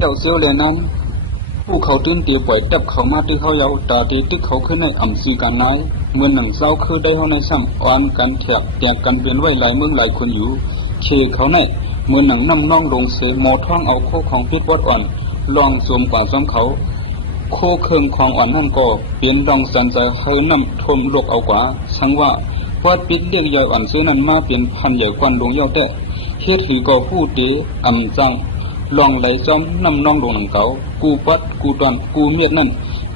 เจ้าเสียวเลยนั้นผู้เขาตื่นตีปล่อยดับเขามาตื้อเขาเยาตาตีตึกเขาขึ้นในอ่ำซีการนายเมื่อหนังเศร้าคือได้เขาในซ้ำอ่อนกันแถบแตกกันเปลี่ยนไว้หลายเมืองหลายคนอยู่เคเขาในเมื่อหนังน้ำน้องลงเสมอท้องเอาโคของพิษวัดอ่อนลองสวมกว่าซ้อมเขาโคเครื่องของอ่อนนั่นก็เปลี่ยนดองสันใจเฮาน้ำทมโลกเอากว่าสังว่าวัดปิดเลี้ยงย่อยอ่อนซื้อนั้นมาเปลี่ยนพันใหญ่กวนลงเย้าแต่เฮ็ดหือก็ผู้เตะอ่ำจังลองไหลจอมน้ำน้องลงหนังเก่ากูปัดกูตอนกูเมียดนั่น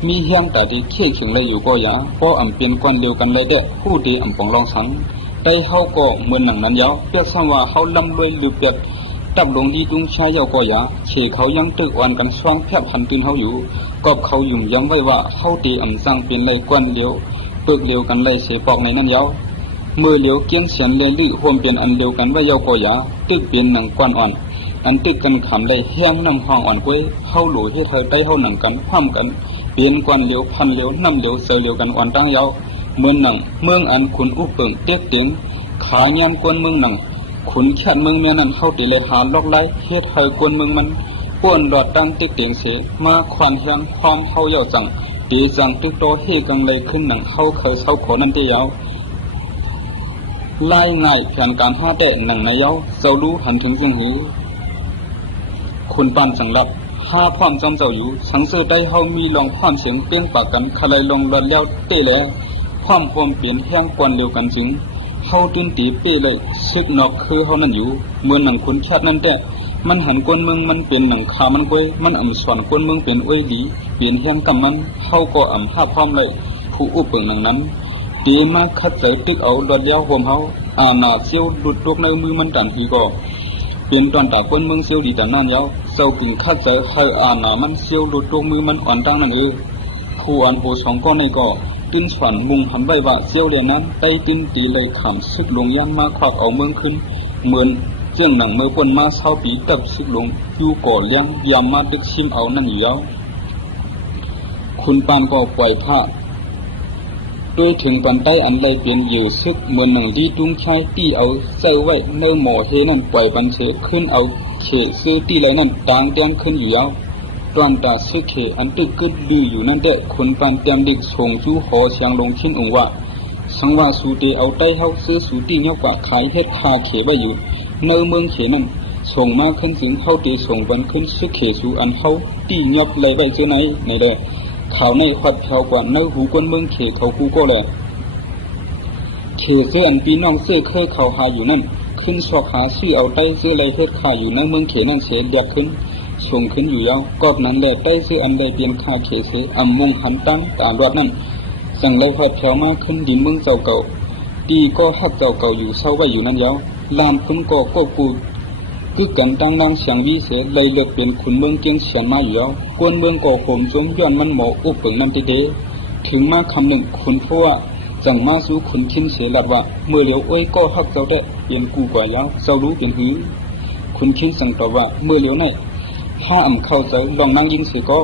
มีเฮียงแต่ที่เขี่ยเข็งเลยอยู่ก็อย่าเพราะอ่ำเปลี่ยนกวนเดียวกันเลยเด้ผู้เตะอ่ำปองลองสังได้เฮาก็เหมือนหนังนั้นเย้าเพื่อซ้ำว่าเฮาลำรวยหรือเปียดดับลงดีจุงชายเย้าก็อย่าเฉเขายังตึกอ่อนกันสว่างแผบหันตื่นเฮาอยู่กอบเขายุ่มย้ำไว้ว่าเฮาเตะอ่ำจังเป็นเลยกวนเดียวเปิกเดียวกันเลยเสปอกในนั้นเย้าเมื่อเลี้ยวเกี้ยนเสียนเลยลื้อห่วมเป็นอันเดียวกันว่าเย้าก็อย่าตึกเป็นหนังกวนอ่อนอันตึกกันขำได้แห้งน้ำห้องอ่อนกล้วยเฮาหลุยให้เธอได้เฮาหนังกันคว่ำกันเปลี่ยนกวนเลี้ยวพันเลี้ยวน้ำเลี้ยวเสือเลี้ยวกันอ่อนตั้งเย้าเมืองหนังเมืองอันขุนอุเปิงเตี้ยเตียงขาเงียนกวนเมืองหนังขุนขัดเมืองเมียนั้นเฮาตีเลยหาลอกไล่เฮ็ดเธอกวนเมืองมันป้วนหลอดตั้งเตี้ยเตียงเสมาควันเฮียนความเฮาเย้าจังตีจังตึกโตเฮกังเลยขึ้นหนังเฮาเคยเศร้าขอนั่นเตี้ยเย้าไล่ง่ายแผนการห้าแต่หนังนายเย้าเจ้ารู้หันถึงจึงหือคุณปานสังรับห้าพร้อมจำเจ้าอยู่สังเสริฐได้เฮามีลองพร้อมเสียงเปี้ยงปากกันคลายลงรอดแล้วเต้แล้วพร้อมพวมเปลี่ยนแห้งกวนเดียวกันจึงเฮาตื่นตีเป้เลยซึกนอกคือเฮานั่นอยู่เมื่อหนังคุณชาตินั่นแต่มันหันกวนเมืองมันเป็นหนังขามันกวยมันอ่ำสอนกวนเมืองเป็นอ้วยดีเปลี่ยนแห้งกำมันเฮาก็อ่ำห้าพร้อมเลยผู้อุปเปิงหนังนั้นตีมาคัดใจตึกเอารอดแล้วห่วมเฮาอาณาเซียวดุดตกในมือมันดันฮีก็เป็นตอนตาคนเมืองเซียวดีแต่นั่นยาวเจ้ากินข้าใจให้อาณามันเซียวหลุดตรงมือมันอ่อนตั้งนั่นผู้อันโหสองก้อนในก็ตินฝันมุงหันใบว่าเซียวเรียนนั้นได้ตินตีเลยขำซึกลงยันมาควักเอาเมืองขึ้นเหมือนเจ้าหนังเมื่อปนมาเศร้าปีตับซึกลงอยู่ก่อเลี้ยงยามมาดึกชิมเอานั่นอยู่ยาวคุณปานก็ปล่อยผ้าโดยถึงปันใต้อันใดเปลี่ยนอยู่ซึกเหมือนหนังดีตุ้งชายตีเอาเซอไว้เนื้อหมอเฮนั่นปล่อยปันเสขึ้นเอาเขซื้อตีไรนั่นต่างแดงขึ้นอยู่ยาวตอนตาซึกเขอันตึกกึดลืออยู่นั่นเด็กคนปันเตรียมเด็กส่งจู้หอเสียงลงชิ้นองว่าสังว่าสูเตเอาใต้เฮาซื้อสูตีเงากว่าขายเฮ็ดคาเขไว้อยู่เนื้อเมืองเขนั่นส่งมาขึ้นถึงเฮาเตส่งวันขึ้นซึกเขสู่อันเฮาตีเงาไรไว้เจ้าไหนในเด้ข่าวในขวัดแถวกว่าเนื้อหูกวนเมืองเขเขาคูก็แหละเขเสื้ออันปีน้องเสื้อเคยเขาหาอยู่นั่นขึ้นสอกหาซื้อเอาใต้เสื้อไรเฮ็ดขาอยู่ในเมืองเขนั่นเสียเดียกขึ้นส่งขึ้นอยู่ยาวกอบนั้นแหละใต้เสื้ออันใดเปลี่ยนคาเขเสอำมุงหันตั้งตามรถนั่นสั่งไรขวัดแถวมาขึ้นดินเมืองเจ้าเก่าดีก็หักเจ้าเก่าอยู่เศร้าไว้อยู่นั่นยาวลามคุ้มก็ปูคือกันตั้งดังเสียงวิเศษเลยเลือกเป็นขุนเมืองเกียงเสียนมาอยู่แล้วกวนเมืองก่อโหมจมย้อนมันหมออุปเปิงนั่นเตถึงมาคำหนึ่งขุนเพราะว่าจังมาสู่ขุนขินเสียหลัดว่าเมื่อเหลียวอ้อยก็หักเจ้าได้เปลี่ยนกูกว่าแล้วเจ้ารู้เป็นหือขุนขินสั่งตอบว่าเมื่อเหลียวในถ้าอ่ำเข้าใจลองนั่งยิงเสียก็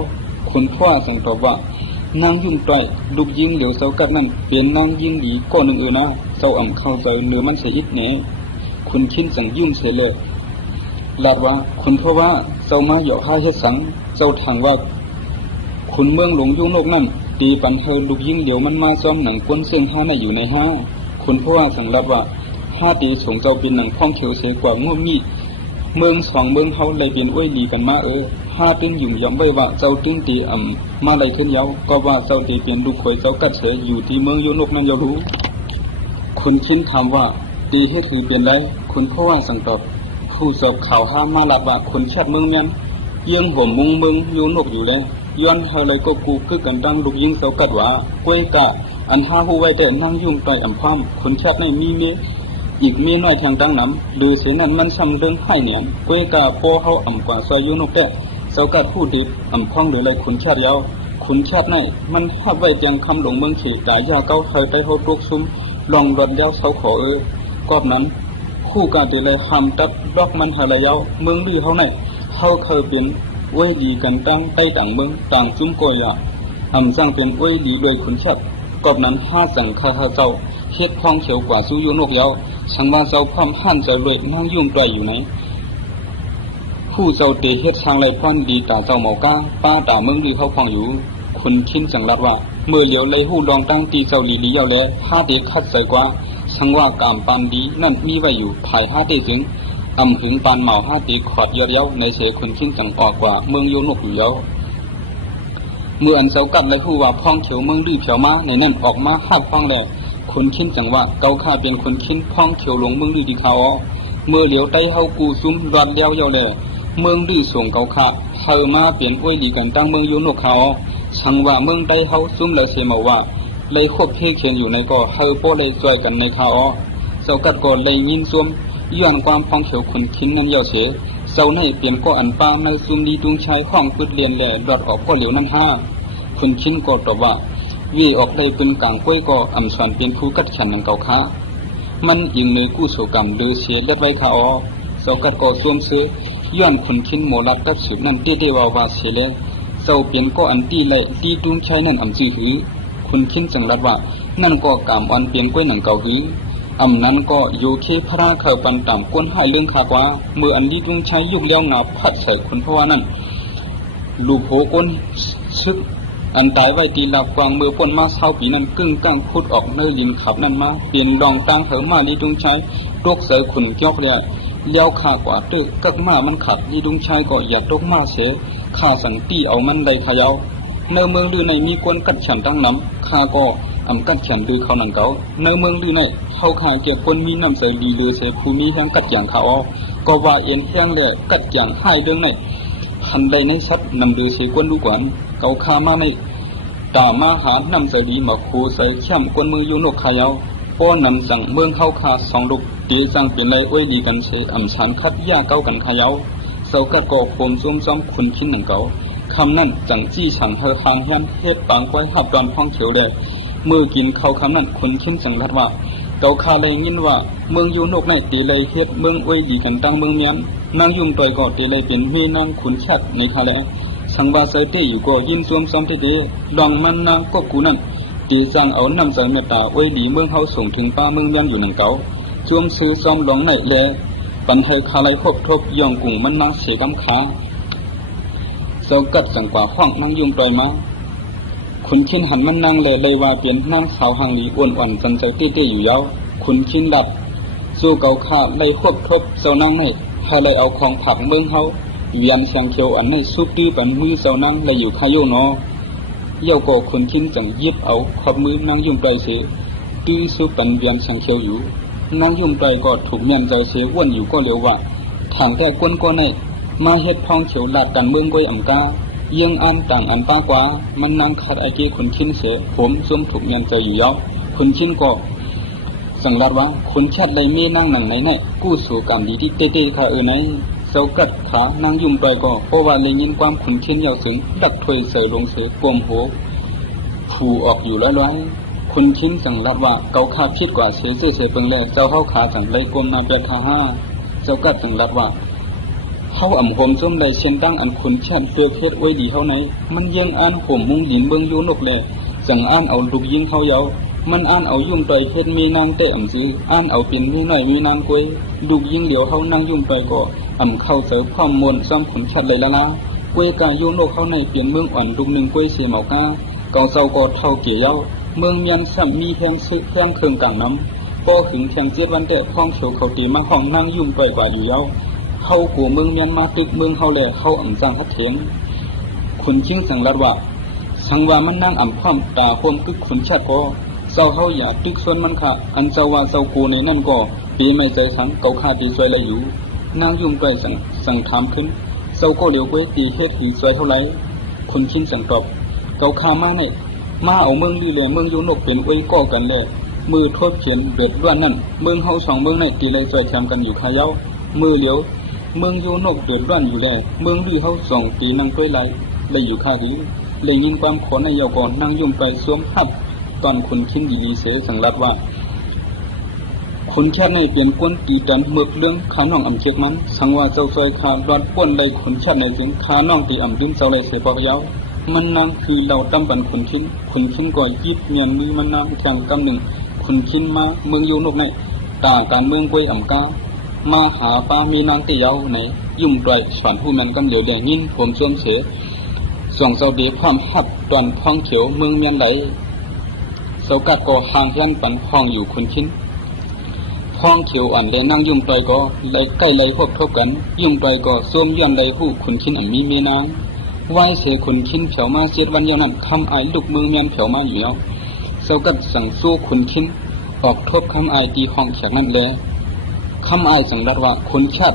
ขุนเพราะว่าสั่งตอบว่านางยุ่งต่อยลูกยิงเหลียวเจ้ากัดนั่นเปลี่ยนนางยิงดีก็หนึ่งนะเจ้าอ่ำเข้าใจเนื้อมันเสียอิดเน่ขุนขินสั่งยุ่งเสียเลยลาดว่าคุณเพราะว่าเจ้ามาหยอกห้าเฮ็ดสังเจ้าทางว่าคุณเมืองหลงยุ่งโลกนั่นตีปันเฮลูกยิ่งเดี๋ยวมันมาซ้อมหนังก้นเสื่องห้าในอยู่ในห้าคุณเพราะว่าสังรับว่าห้าตีส่งเจ้าเป็นหนังพ่องเขียวเสียกว่าง่วงมีเมืองสองเมืองเฮาเลยเป็นอ้วยลีกันมาห้าตึงยุ่งย้ำไว้ว่าเจ้าตึงตีมาเลยขึ้นเย้าก็ว่าเจ้าตีเป็นลูกคอยเจ้ากัดเสียอยู่ที่เมืองยุ่งโลกนั่นยารู้คุณคิดถามว่าตีให้ถือเป็นไรคุณเพราะว่าสังตอบผู้สอบข่าวห้ามมาลับว่าคนชาติเมืองนั้นยังหัวมุงเมืองอยู่นกอยู่เลยย้อนเฮาเลยก็กูคือกันดังลูกยิงเสากัดว่ากล้วยกะอันห้าหูไว้แต่นั่งยุ่งต่อยอ่ำพามคนชาติในมีเมอีกมีน้อยทางดังน้ำหรือเสียนั้นมันซ้ำเรื่องให้เนี่ยกล้วยกะพอเฮาอ่ำกว่าซอยอยู่นกแต่เสากัดผู้ดิบอ่ำพองหรืออะไรคนชาติยาวคนชาติในมันหักไว้ยังคำหลงเมืองเขตายาเก้าเธอไปเฮาตกซุ้มลองรถยาวเสาขอกอบนั้นคู่การตีเลยห้ามตัดดอกมันหายาวเมืองดื้อเขาไหนเขาเคยเป็นอ้วยดีกันตั้งใต้ต่างเมืองต่างจุ้มกอยสร้างเป็นอ้วยดีโดยขุนชัดกอบนั้นห้าสั่งข้าเจ้าเฮ็ดพองเขียวกว่าสู้ยุนกยาวสังว่าเจ้าความหันใจเลยนั่งยุ่งต่อยอยู่ไหน ผ ผู้เจ้าเตเฮ็ดทางไรพรดีตาเจ้าหมอกาป้าตาเมืองดีเขาฟังอยู่คุณคินจังรัดว่าเมื่อเหลียวเลยหู้ดองตั้งตีเจ้าลีลีเยาแล้วห้าเด็กคัดใส่กว่าสังว่ากามปามดีนั่นมีไว้อยู่ภายห้าเด็กจึงอำหึงปานเหมาห้าเด็กขอดเย้าในเสคุณคินจังออกกว่าเมืองโยนกอยู่เย้าเมื่ออันเจ้ากัดเลยหู้ว่าพ้องเขียวเมืองดื้อเผียวมาในนั่นออกมาหักฟังแล้วคุณคินจังว่าเกาข้าเป็นคนคินพ้องเขียวหลงเมืองดื้อดีเขาเมื่อเหลียวไต้เฮากูซุ้มรอดเลี้ยวเย้าแล้วเมืองดื้อส่งเกาข้าเฮามาเปลี่ยนอ้วยดีกันตั้งเมืองโยนกเขาสังว่าเมืองไต้เฮาซุ้มแล้วเสียมาว่าเลยควบเพ่เขียนอยู่ในก็เฮาโป้เลยจ่วยกันในเขาเจ้ากัดก็เลยยินซุ้มย้อนความพ้องเขียวคุณคินนั้นเย้าเสเจ้าในเปลี่ยนก็อันป้าในซุ้มดีดุงชายห้องปืดเรียนแหล่รอดออกก็เหลียวนั้นห้าคุณคินก็ตอบว่าวีออกได้เป็นกลางก้วยก็อำสวนเป็นผู้กัดฉันนังเกาค้ามันยิงในกู้โศกรรมเดือเสียเล็ดไว้เขาเจ้ากัดก็ซุ้มซื้อย้อนคุณคินโมลัดกัดสืบนั่นเต้เดวาวาเสียแล้วเจ้าเปลี่ยนก็อันตีไล่ตีดุงชายนั่นอำจื้อหือคุณคินจังรัดว่านั่นก็กามอันเปลี่ยนก้วยหนังเกาหืออำนั้นก็โยเคพระเขาปันต่ำก้นหายเรื่องขากว่าเมื่ออันดีดุงชายยุกเลี้ยวงาพัดใส่คุณเพราะว่านั่นลูกโหก้นซึกอันตายไว้ตีหลับกวางเมื่อปนมาเศร้าปีนั้นกึ่งก้างพุดออกเนื้อลินขับนั่นมาเปลี่ยนรองตั้งเหอมาดีดุงชายตกเสือขุนเกี้ยวเลี้ยวขากว่าตึกกักมามันขัดดีดุงชายก็อย่าตกมาเสียข้าสั่งตีเอามันได้ขยาวเนื้อเมืองดื้อในมีกวนกัดฉันตั้งน้ำข้าก็อำกัดฉันดื้อเขาหนังเก่าเนื้อเมืองดื้อในเขาขาเก็บคนมีน้ำเสือดีเลือเสียภูมิแห่งกัดอย่างเขาก็ว่าเอ็นแห่งแหล่กัดอย่างให้เรื่องในหันใดในชัดนำดื้อเสียกวนดูกวนเกาขามาในตามาหานำเสือดีมาคูใส่เข้มกวนมือโยนกขยาวป้อนำสั่งเมืองเข้าขาสองลูกตีสั่งเป็นไรอ้วยดีกันเสียอำชันคัดย่าเก้ากันขยาวเสากัดก็โคมซุ่มซ้อมคุณคินหนังเก่าคำนั้นจังจี้ฉันเฮอหางแฮนเฮ็ดปางไว้หับดอนพ้องเขียวแดงเมื่อกินข้าวคำนั้นคุณคินจังรัดว่าเกาคาเลยยินว่าเมืองยูนกในตีเลยเฮ็ดเมืองอ้วยดีกันตั้งเมืองเมียนนางยุ่งต่อยก็ตีเลยเป็นมีนางขุนชัดในคาแลสังบาเสเตอยู่ก็ยินซุ่มซ้อมเตดองมันนางก็กูนั่นตีสั่งเอาน้ำใจเมตตาอ้วยดีเมืองเฮาส่งถึงป้าเมืองเมียนอยู่หนังเก่าจวมซื้อซ้อมหลงในแลปันให้คาไลครบทบย่องกุ่งมันนางเสียกำขาเจ้ากัดสังกว่าห้องนั่งยุ่งต่อยมาคุณคินหันมันนั่งเลยว่าเปลี่ยนนั่งสาวหางลีอ้วนอ่อนจันใจเต้ๆอยู่ยาวคุณคินดัดสู้เกาขาเลยควบทบเจ้านั่งให้เขาเลยเอาของผักเมืองเฮาเวียนเสียงเขียวอันในซุปตื้อปันมือเจ้านั่งเลยอยู่ขายโยนอเยี่ยวก็คุณคินจังยิบเอาขอบมือนั่งยุ่งต่อยเสียตื้อซุปปันเวียนเสียงเขียวอยู่นั่งยุ่งต่อยก็ถูกเมียนใจเสียอ้วนอยู่ก็เร็วว่าทางแต่ก้นก็ในมาเฮ็ดพ้องเขียวลาดกันเมืองก้อยอ่ำกาเยี่ยงอันต่างอันป้ากว่ามันนางขาดไอเกคุณคินเสียผมส้มถูกเมียนใจอยู่ยาวคุณคินก็สังรัดว่าคุณชัดเลยมีนั่งหนังไหนเนี่ยกู้สู่กรรมดีที่เต้ๆค่ะไหนเจ้ากัดขานางยุ่งไปก็เพราะว่าเลยยินความคุณคินยาวถึงดักถวยใส่ลงเสียกลมโหผูออกอยู่ร้อยๆคุณคินสังรัดว่าเกาขาพิษกว่าเสียเสียเปิงแรกเจ้าเข้าขาสังเลยกลมนาเปียคาห้าเจ้ากัดสังรัดว่าเขาอ่ำโหมส้มได้เช่นตั้งอันคุณชัดเพื่อเพชรไว้ดีเท่าไหนมันยังอ่านโหมมุงหลินเบิ้งโยนกแหล่จังอ่านเอาลูกยิงเขาเยามันอ่านเอายุ่งต่อยเพชรมีนางเตะอ่ำซื้ออ่านเอาเป็นนิดหน่อยมีนางกวยลูกยิงเหลียวเขานั่งยุ่งต่อยก็อ่ำเข้าเสือพร้อมมวลซ้ำคุณชัดเลยละกวยกาโยนกเขาในเปลี่ยนเมืองอ่อนลูกหนึ่งกวยเสียเหมากาเกาเศร้าก็เท่าเกี่ยวเมืองเมียนซ้ำมีแทงซื้อเครื่องกลางน้ำพอถึงแทงเจ็ดวันเตะพ้องเขียวเขาตีมาห้องนั่งยุ่งต่อยกว่าอยู่เยาเขากูเมืองเมียนมาตึกเมืองเขาแหล่เขาอ่ำจังฮัดเถียงคุณชิงสังรัดว่าสังว่ามันนั่งอ่ำคว่ำตาคมกึกขุนชัดก็เจ้าเขาอย่าตึกส่วนมันค่ะอันเจ้าว่าเจ้ากูในนั่นก็ปีไม่ใจสังเกาขาตีสวยเลยอยู่นางยุ่งไปสั่งถามขึ้นเจ้าก็เหลียวไว้ตีเฮ็ดหีสวยเท่าไรคุณชิงสังตอบเกาขามาเนี่ยมาเอาเมืองดีเลยเมืองยูนกเป็นไว้ก่อกันเลยมือโทษเขียนเบ็ดด้วนนั่นเมืองเขาสองเมืองในตีเลยสวยแถมกันอยู่ขายาวมือเหลียวเมืองโยนกเดือดร้อนอยู่แล้วเมืองดื้อเขาส่งตีนั่งต้วยไหลเลยอยู่ข้าดีเลยยินความขอในเยาวก่อนนั่งยุ่งไปสวมหับตอนคุณคินดีลีเสสังรัดว่าคุณแค่ในเปลี่ยนก้นตีดันเมือกเรื่องขาน้องอ่ำเจ็กมันสังว่าเจ้าซอยขาดอดป้นเลยคุณชัดในถึงขาน้องตีอ่ำดิ้นเจ้าเลยเสียปอกยาวมันนางคือเราตั้มบันคุณคินก่อยิบเมียนมือมันนางแข่งกำหนึ่งคุณคินมาเมืองโยนกในตาการเมืองกวยอ่ำกามาหาปามีนางเตียวไหน ยุ่มปล่อยสอนผู้นั้นกำเหลียวแดงยินผมสวมเสส่องเสาเดีพร้อมหับตอนพองเขียวเมืองเมียนไหลเสากัดก็ห่างเฮียนปันพองอยู่คุณชิ้นพองเขียวอ่อนเลยนั่งยุ่มปล่อยก็ไหลใกล้ไหลพวกทบกันยุ่มปล่อยก็ส้มย้อนไหลหู้คุณชิ้นมีเมนางไหวเสคุณชิ้นเผามาเสียดวันเดียวนั้นคำไอลูกเมืองเมียนเผามาอยู่แล้วเสากัดสั่งสู้คุณชิ้นออกทบคำไอตีห้องแขกนั่นแลคำไอสังรัดว่าคุณชัด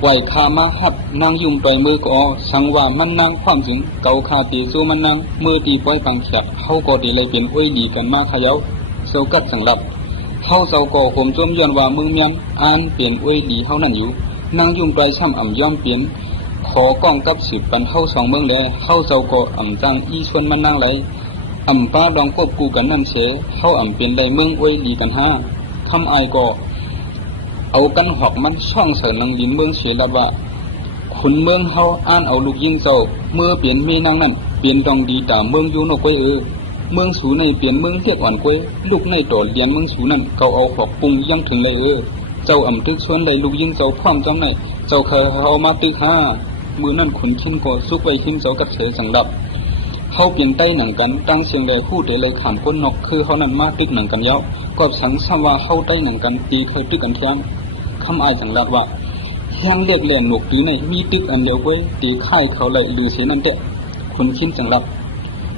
ไหวคามาหับนางยุ่มปล่อยมือก็สังว่ามันนางความถึงเกาคาตีสู้มันนางมือตีปล่อยปังแขกเขาก็ดีเลยเป็นอ้วยดีกันมาขยาวเสากัดสังรับเขาเจ้าก่อผมจมย้อนว่าเมืองเมียนอ่านเปลี่ยนอวยดีเขานั่นอยู่นางยุ่งปลายช้ำอ่ำย่อมเปลี่ยนขอกองกับสืบปันเข้าสองเมืองแลเข้าเจ้าก่ออ่ำจังอีชวนมันนางไหลอ่ำป้าดองควบกูกันนั่นเสเข้าอ่ำเปลี่ยนได้เมืองอวยดีกันห้าทำไอก่อเอากันหอกมันช่องเสนังดินเมืองเสียละว่าขุนเมืองเขาอ่านเอาลูกยิงเจ้าเมื่อเปลี่ยนเมนางนั่นเปลี่ยนดองดีตาเมืองยูนกไว้เมืองสูในเปลี่ยนเมืองเทียกอ่อนกวยลูกในโดดเลียนเมืองสูนั่นเขาเอาหอกปุงยังถึงเลยเจ้าอ่ำตึกชวนเลยลูกยิงเจ้าพร้อมจำในเจ้าเคยเอามาตึกห้ามือนั่นขุนชิ้นก็ซุกไว้ชิ้นเจ้ากัดเสสังดับเขาเปลี่ยนใต้หนังกันตั้งเสียงใดพูดเลยขามก้นนกคือเขานั่นมาตึกหนังกันเย้าก็สังซ้ำว่าเขาใต้หนังกันตีเคยตึกกันเทียงคำอายสังดับว่าเฮียงเรียกแหลนหนกตื้อในมีตึกอันเดียวไว้ตีค่ายเขาเลยลือเสียนั่นเตะขุนชิ้นสังดับ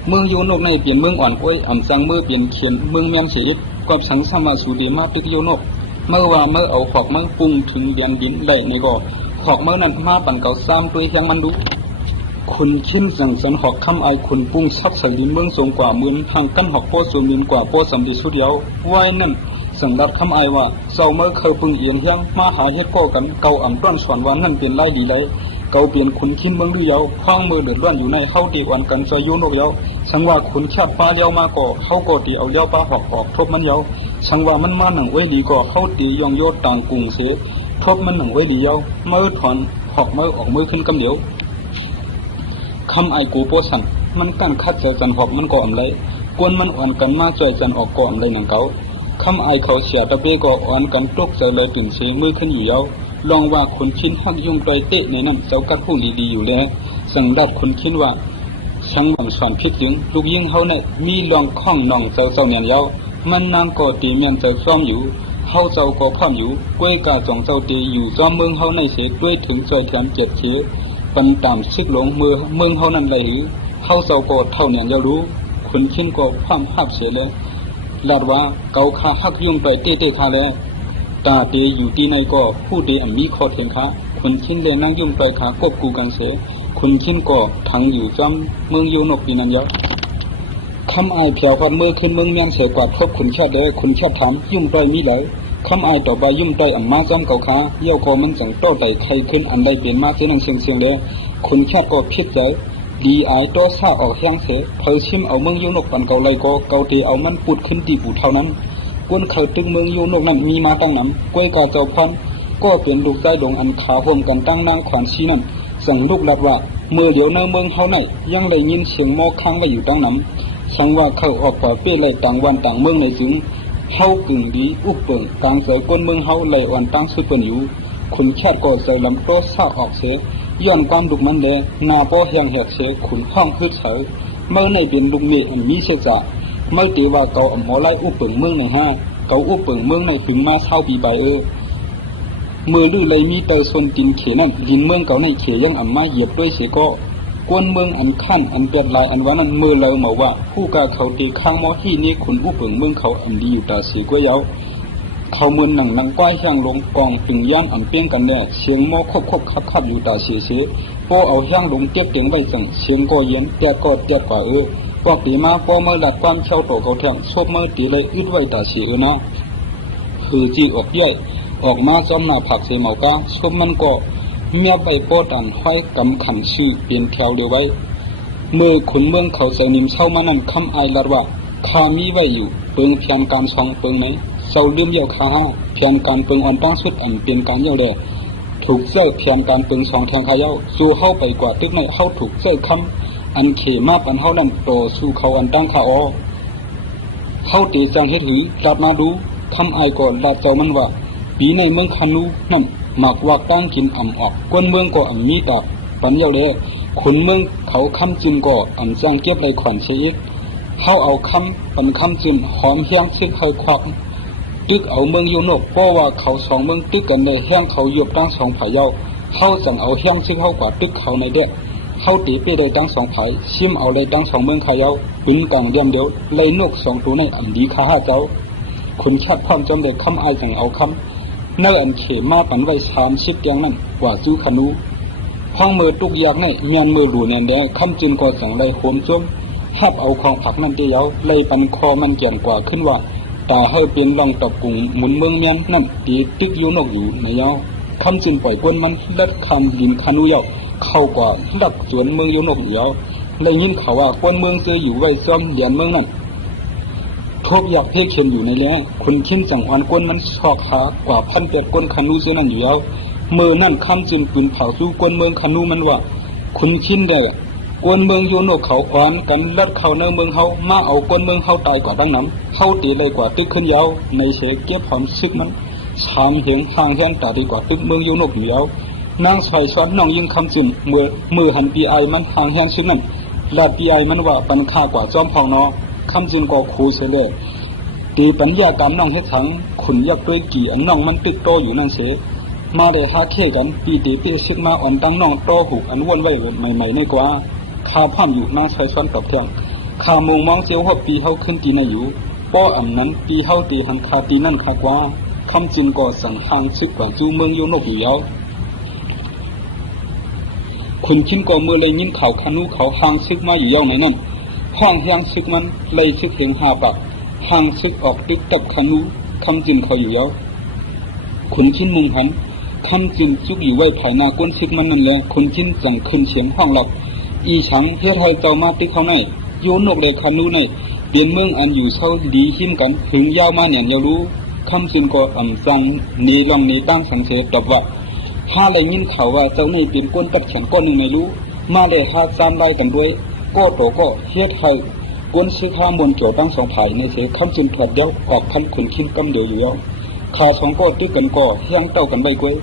เมืองยูนกในเปลี่ยนเมืองอ่อนกวยอ่ำจังเมื่อเปลี่ยนเขียนเมืองเมียนเสียกับสังสมาสูดีมาตึกยูนกเมื่อว่าเมื่อเอาขอกเมืองปุงถึงเดียนดินไหลในก่อขอกเมื่อนั้นมาปั่นเก่าซ้ำตัวเฮียงมันดูคุณชิ้นสังสันหอกคำไอคุณปุงซับสลินเมืองทรงกว่าหมื่นทางกันหอกโปสูมินกว่าโปสัมดิสุดเดียวไว้นั่นสังดัดคำไอว่าเจ้าเมื่อเคยพึงเอียนเฮียงมาหาเฮ็ดก่อกันเก่าอ่ำต้นสอนวันนั่นเป็นไล่ดีไรเก่าเปลี่ยนขุนชิ้นเมืองดูเยาคว้างมือเดือดร้อนอยู่ในเข้าตีวันกันซอยยูนกเยาสังว่าขุนชาติป้าเยามาก่อเข้าก่อตีเอาเยาป้าหอกออกทบมันเยาสังว่ามันมาหนังไว้ดีก่อเข้าตียองโยต่างกุ่งเสทบมันหนังไว้ดีเยาเมื่อถอนหอกเมื่อออกมือขึ้นกำเดียวคำไอกูโปสันมันกันคัดเจจันหอกมันก่ออำไรกวนมันอ่อนกันมาจ่อยจันออกก่ออำไรหนังเก่าคำไอเขาเสียตะเบก่ออ่อนกันตกเจเลยถึงเสมือขึ้นอยู่เยาลองว่าคนชิ้นหักยุ่งปล่อยเตะในนั้นเจ้ากัดผู้ดีอยู่แล้วสังดัดคนชิ้นว่าช่างบังสอนพิษถึงลูกยิงเขาเนี่ยมีลองข้องน่องเจ้าเมียนเยามันนางก่อตีเมียนเจ้าซ้อมอยู่เขาเจ้าก่อพร้อมอยู่กล้วยกาจองเจ้าตีอยู่ซ้อมเมืองเขาในเสกด้วยถึงจอยแถมเจ็ดเชื้อปันตามซึกหลงเมืองเขานั่นเลยหือเขาเจ้าก่อเท่าเนียนเยารู้คนชิ้นก่อพร้อมหับเสียเลยลาดว่าเกาคาหักยุ่งปล่อยเตะคาเลยตาเตอยู่ที่ในก็ผู้เดอันมีคอเถียงขาคนชิ้นเลยนั่งยุ่งไปขากบกูกังเสคนชิ้นก็ทั้งอยู่จำเมืองยูนกปีนันยะคำอายเพียวความเมื่อขึ้นเมืองเมียนเสกว่าพบคนชาติเดคนชาติถามยุ่งไปมีเลยคำอายต่อไปยุ่งไปอันมาจำเก่าขาเยี่ยวคอมันจังโต้ไต่ใครขึ้นอันใดเปลี่ยนมาเสียงเสียงเลยคนชาติก็พิจใจดีอายโตซาออกแห้งเสเพอชิมเอาเมืองยูนกปันเก่าไรก็เก่าเตเอามันปุดขึ้นตีปูเท่านั้นกวนเขาตึงเมืองยูนกนั้นมีมาตั้งนำกล้วยกาเจ้าพรก็เป็นลูกใจดงอันขาห่มกันตั้งนางขวานชีนั่นสั่งลูกหลัดว่าเมื่อเดี๋ยวในเมืองเขาไหนยังได้ยินเสียงโมค้างไว้อยู่ตั้งนำสั่งว่าเขาออกป่าเป้ไหลต่างวันต่างเมืองในถึงเฮากึ่งดีอุกเปิงกลางเสยก้นเมืองเฮาไหลอ่อนตั้งสุดเปิ่นอยู่ขุนแคดก็ใส่ลำโตซาออกเสย้อนความดุมันแดนาโปแหงแหกเสขุนห้องพืชเสยเมื่อในเป็นลุงเมอันมีเสจ่าเมื่อตีว่าเกาอำหมอไล่อุปเปิงเมืองในห้าเกาอุปเปิงเมืองในถึงมาเช่าปีใบเมื่อลือเลยมีเตอร์ซนตินเขนั่นลินเมืองเก่าในเขยังอ่ำมาเหยียบด้วยเสก็กวนเมืองอันขั้นอันเปียดลายอันว่านั้นเมื่อเลยมาว่าผู้กาเขาตีข้างมอที่นี้ขุนอุปเปิงเมืองเขาอันดีอยู่ตาสีก้วยเยาเขาเมืองหนังนางก้อยช่างลงกองถึงย่านอ่ำเปี้ยงกันแน่เสียงมอคับอยู่ตาเสียพอเอาช่างลงเก็บเตียงไว้สั่งเสียงก็เย็นแต่ก็เจ็บกว่าพวกตีมาพอเมื่อหลัดความเช่าโตเขาแทงซบเมื่อตีเลยอึดไว้ตาเสียนะคือจีออกย่อยออกมาจอมหน้าผักเสมากาซบมันก็เมียใบโปดันห้อยกำขันชื่อเปลี่ยนแถวเดียวไว้เมื่อขุนเมืองเขาใส่นิมเช่ามานั่นคำอายลัดว่าข้ามีไว้อยู่เปิงเพียงการซองเปิงไหนเศร้าลืมเยี่ยวขาเพียงการเปิงอ่อนตั้งสุดอันเปลี่ยนการเยี่ยวแดถูกเจ้าเพียงการเปิงสองแทงขายาวสู้เข้าไปกว่าตึกในเข้าถูกเจ้าคำอันเขมาปันเฮานั่นโตสู่เขาอันตั้งขาอ้อเข้าตีจังเฮ็ดหือรับมาดูคำอายก่อนลาเจ้ามันว่าปีในเมืองคานูนั่น หมักวักตั้งกินออกก้นเมืองก็มีตาปัญญาเลยขุนเมืองเขาคำจินก็จังเก็บไรขวัญเชียกเขาเอาคำปันคำจินหอมเฮียงซึกเคยควักตึกเอาเมืองยูโนกเพราะว่าเขาสองเมืองตึกกันในเฮียงเขาหยบตั้งสองผายาวเขาสั่งเอาเฮียงซึกเขากว่าตึกเขาในเด็กเขาตีไปได้ตั้งสองผายชิมเอาเลยตั้งสองเมืองขายาวปืนกลางเดียมเดียวเลยนกสองตัวในดีข้าห้าเจ้าขุนชัดพร้อมจำเด็กคำอายสั่งเอาคำเนื้อเข็มมาปันไว้30อย่างนั้นว่าจูขนูห้องมือตุกยากในเมียนมือหลูเนี่ยแดงคำจินก็สั่งเลยโหมจ้มหับเอาของผักนั่นเดียวเลยปันคอมันเกี่ยนกว่าขึ้นว่าตาเฮาเป็นลองตบกุงหมุนเมืองเมียนนั่นตีตึกยูนกอยู่ในยาวคำจินปล่อยกวนมันลัดคำดินขนูยาวเข้ากว่าลักสวนเมืองยูนกยาวเลยยินเขาว่ากวนเมืองเจออยู่ไว้ซ้อมเดียนเมืองนั่นทบอยากเพ่เข็นอยู่ในเลี้ยคุณคิมจังอ่อนก้นมันชอกหากว่า1,800ก้นขนูเจนั่นอยู่แล้วเมื่อนั่นคำจินปืนเผาสู้ก้นเมืองขนูมันว่าคุณคิมเด้อก้นเมืองโยนกเขาอ่อนกันลัดเขาในเมืองเฮามาเอาก้นเมืองเฮาตายกว่าดังน้ำเฮาตีเลยกว่าตึกขึ้นยาวในเสกเก็บหอมซึกมันชามเหียงห่างแห่งตาดีกว่าตึกเมืองโยนกอยู่แล้วนางสายซ้อนน้องยิงคำจินมือหันปีไอมันห่างแห่งซึกนั้นลาดปีไอมันว่าปันค่ากว่าจอมพองนอคำจินก็คูเสเลยตีปัญญากรรมน้องเฮ็ดถังขุนยักด้วยกี่อันน้องมันตึกโตอยู่นั่นเสมาได้หาเข่กันปีตีปีซึกมาอ่อนตั้งน้องโตหูอันวนไว้ใหม่ๆในกว่าข้าพามอยู่นางชายซ้อนตอบเที่ยงข้ามงมองเจียวหัวปีเฮาขึ้นตีในอยู่ป้ออันนั้นปีเฮาตีหันคาตีนั่นคากว่าคำจินก็สั่งห่างซึกกว่าจูเมืองโยนกอยู่แล้วคุณคินก็เมื่อเลยยินข่าวขนูเขาห่างซึกมาอยู่ยาวไหนนั่นห้องเฮียงซึกมันเลยซึกเห็นหาปากห่างซึกออกตึกตับขนูคำจินเขาอยู่แล้วคุณคินมุงหันคำจินซุกอยู่ไว้ภายนาก้นซึกมันนั่นแหละคุณคินจังขึ้นเฉียงห้องหลักอีฉังเฮ็ดให้เจ้ามาตึกเขาในโยนกเลยขนูในเปลี่ยนเมืองอันอยู่เศร้าดีหิมกันถึงยาวมาเนี่ยยาวรู้คำจินก็จังนีลองนีตั้งสังเสตอบว่าถ้าเลยยินข่าวว่าเจ้านี่เป็นก้นตับแขนก้นหนึ่งไม่รู้มาเลยหาจามไล่กันด้วยก็โตก็เฮ็ดให้ก้นซื้อข้ามบนเกี่ยวตั้งสองภายในเสคำจินถอดเย้าออกพันขุนคินกำเดียวอยู่แล้วขาสองก็ตึกกันก็ย่างเต้ากันใบกล้วย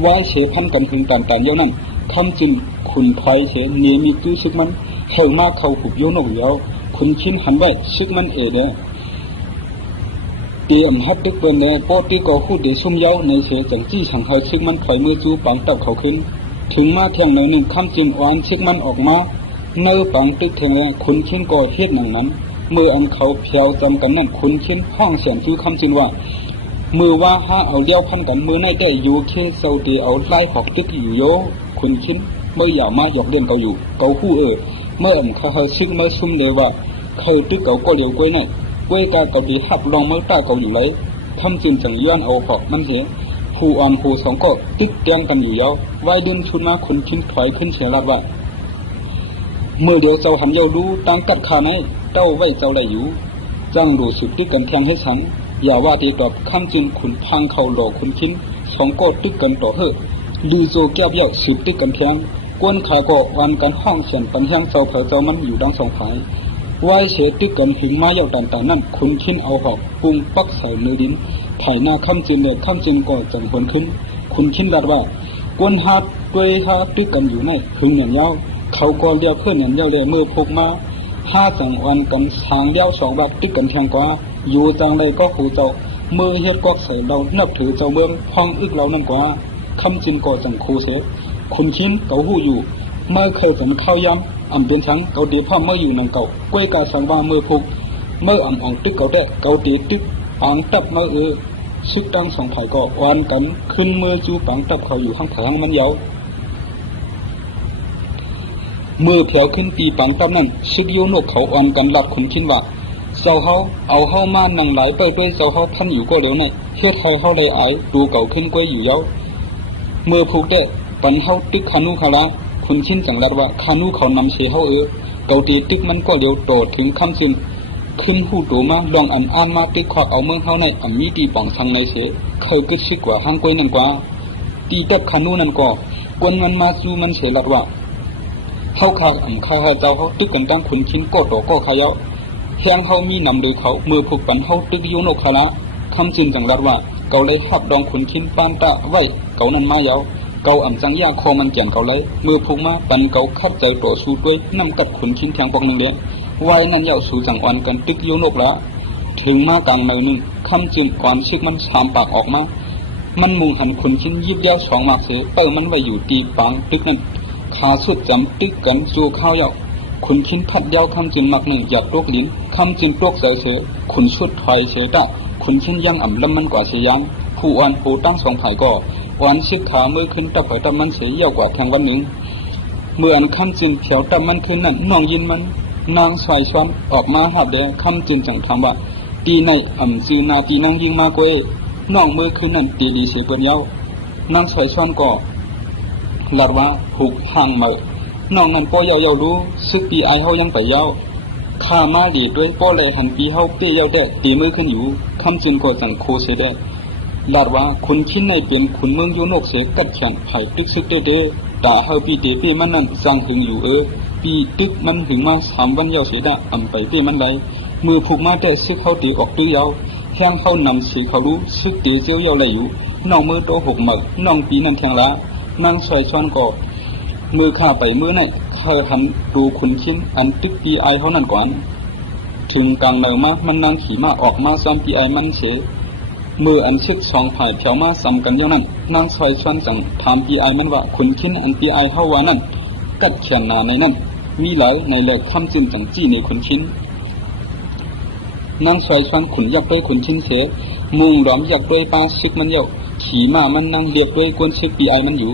ไว้เสพันกันถึงตานเย้านั่นคำจินขุนไฟเสเนมีตื้อซึกมันเฮามาเข้าหุบโยนกอยู่แล้วขุนคินหันไว้ซึกมันเนี่ยเตรียมฮัดตึกเปิ้นเนี่ยปอตีก็ฮู้ได้ซุ่มเย้าในเสจังจี้สังหารซึกมันถอยมือจูปังตับเขาขึ้นถึงมาเที่ยงหน่อยนึงคำจินอ่อนซึกมันออกมาเนื้อปังตึกเทงขุนคินก็เฮ็ดหนังนั้นเมื่ออันเขาเพียวจำกันนั่นขุนคินห้องเสียงจูคำจินว่ามือว่าหาเอาเลี้ยวพันกันมือในได้อยู่เคเซาตีเอาไล่หอกตึกอยู่โยขุนคินเมื่ออย่ามาหยอกเล่นเขาอยู่เขาฮู้เมื่ออันเขาซึกเมื่อซุ่มเลยว่าเขาตึกเขาก็เลี้ยวกล้วยในกล้วยกาเขาดีหับลองเมื่อตาเขาอยู่ไรคำจินจังย้อนเอาหอกมันเห็นผู้อ่อนผู้สองก็ตึกแกงกันอยู่ยาวไว้ดินชุนมาขุนคินถอยขึ้นเสียรับว่าเมื่อเดียวเจ้าหันเย้ารู้ตั้งกัดขาในเต้าไว้เจ้าได้อยู่จังดูสุดตึกกันแทงให้ฉันอย่าว่าตีตอบคำจินขุนพังเขาหลอกขุนคินสองก็ตึกกันต่อเฮดูโจแก้วเย้าสุดตึกกันแทงกวนขาก็วันกันห้องเสียนปัญญาเจ้าเผาเจ้ามันอยู่ดังสองฝ่ายไว้เสียตึกกันหิงมาเย้าต่างๆนั่นขุนคินเอาหอกปุงปักใส่มือดินไถหน้าคำจินเนี่ยคำจินก็จังผลขึ้นขุนคินดัดว่ากวนฮัดด้วยฮัดตึกกันอยู่ในหึงเนี่ยยาวเขาก็เรียกเพื่อนเนี่ยเย้าเลยมือพกมาห้าจังวันกันสางเย้าสองบาทตึกกันแทงกว่าอยู่จังเลยก็หูเจ้ามือเฮ็ดก็ใส่เรานับถือเจ้าเมืองห้องอึกเรานั่นกว่าคำจินก็จังคูเสขุนคินเขาหูอยู่เมื่อเคยเป็นข้าวยำเป็นช้างเขาดีพ่อเมื่ออยู่นังเก่ากล้วยกาสังวามือพุกเมื่ออ่องตึกเขาได้เขาตีตึกอ่างตับเมื่อซึกตั้งสองไผ่ก็วันกันขึ้นมือจูปังตับเขาอยู่ข้างแผงมันยาวมือแผวขึ้นปีปังตับนั่นซึกโยนกเขาอ่อนกันหลัดขุนคินว่าเจ้าเฮาเอาเฮามานั่งหลายเปิดด้วยเจ้าเฮาพันอยู่ก็เร็วในเฮ็ดให้เฮาเลยอายดูเก่าขึ้นกล้วยอยู่ยาวมือพุกได้ปันเฮาตึกขานุขาละขุนคินจังหลัดว่าขานุเขานำเชเฮาเกาตีตึกมันก็เร็วโตถึงคำซึ่งขึ้นหูโตมาลองอ่านมาตึกขอเอาเมืองเฮาในมีตีป่องสังในเสเขากึดซึกว่าห้างกล้วยนั่นกว่าตีตับขานุนั่นก็กวนมันมาจูมันเสหลัดว่าเฮาขาข้าเจ้าเฮาตึกกันตั้งขุนคินก็โตก็ขายเอาแหงเฮามีนำโดยเขามือผูกปันเฮาตึกโยนกขาละคำจินจังหลัดว่า เกาเลยหับดองขุนขินปานตะไว้เกานั้นมายาวเกาอ่ำจังยาคอมันแก่นเกาเลยมือผูกมาปันเกาคัดใจต่อสู้ด้วยนำกับขุนขินแทงปอกหนึ่งเลี้ยไว้นั่นยาวสู่จังอ่อนกันตึกโยนกละถึงมากลางในหนึ่งคำจึงความชึกมันสามปากออกมามันมุงหันขุนขินยิบยาวสองมากเสียเปิดมันไว้อยู่ตีปังตึกนั้นขาสุดจำตึกกันจูข้าวยาวขุนขินพัดยาวคำจึงมักหนึ่งหยัดตกลิ้นคำจึงตกเสือเสือขุนชุดถอยเสือตะขุนขินยังอ่ำลำมันกว่าเสียยังผู้อ่อนผู้ตั้งสองผายก็วันชิกขามือขึ้นตับไปตับมันเสียยาวกว่าแทงวันหนึ่งเมื่ออันคำจึงเขียวตับมันขึ้นนั่นน้องยินมันนางสายซ้อนออกมาหาเดะคำจึงจังถามว่าตีในอ่ำจือนาตีนางยิงมากเว้น้องมือขึ้นนั่นตีดีเสียเปลี่ยนยาวนางสายซ้อนก็หลัดว่าผูกห่างเมื่อน้องนั้นป้อยาวรู้ซึกปีไอเขายังไปยาวข้ามาดีด้วยป้อเลยหันปีเขาเปี้ยาวเดะตีมือขึ้นอยู่คำจึงก็จังโคเสเดะลาดว่าคุณคิดในเป็นคุณเมืองยุโนกเสกัดแขนไผ่ตึกซึกเด้อตาเฮาปีเตปีมันนั่นสร้างหึงอยู่ปีตึกมันหึงมา3 วันยาวเสียดะอำไปเปีมันไหลมือผูกมาแต่ซึกเขาตีออกตื้อยาวแทงเขานำสีเขารู้ซึกตีเจียวยาวไหลอยู่น้องมือโต6 หมักน้องปีนั่นแทงละนางซอยซ้อนก็มือข้าไปมือไหนเคยหันดูคุณคิดอันตึกปีไอเขานั่นก่อนถึงกลางเนินมามันนางขี่มาออกมาซ้อมปีไอมันเสมืออันชึก2 ผายเผามาซ้ำกันเท่านั้นนางซอยชวนจังถามปีไอมันว่าคุณคิดอันปีไอเขาว่านั่นกัดแขนนาในนั่นมีหลายในแหลกคำจึงจังจี้ในคุณคิดนางซอยชวนขุนยักด้วยคุณคิดเสมุงหลอมยักด้วยปลาชึกมันเยาขี่มามันนั่งเรียบด้วยกวนชึกปีไอมันอยู่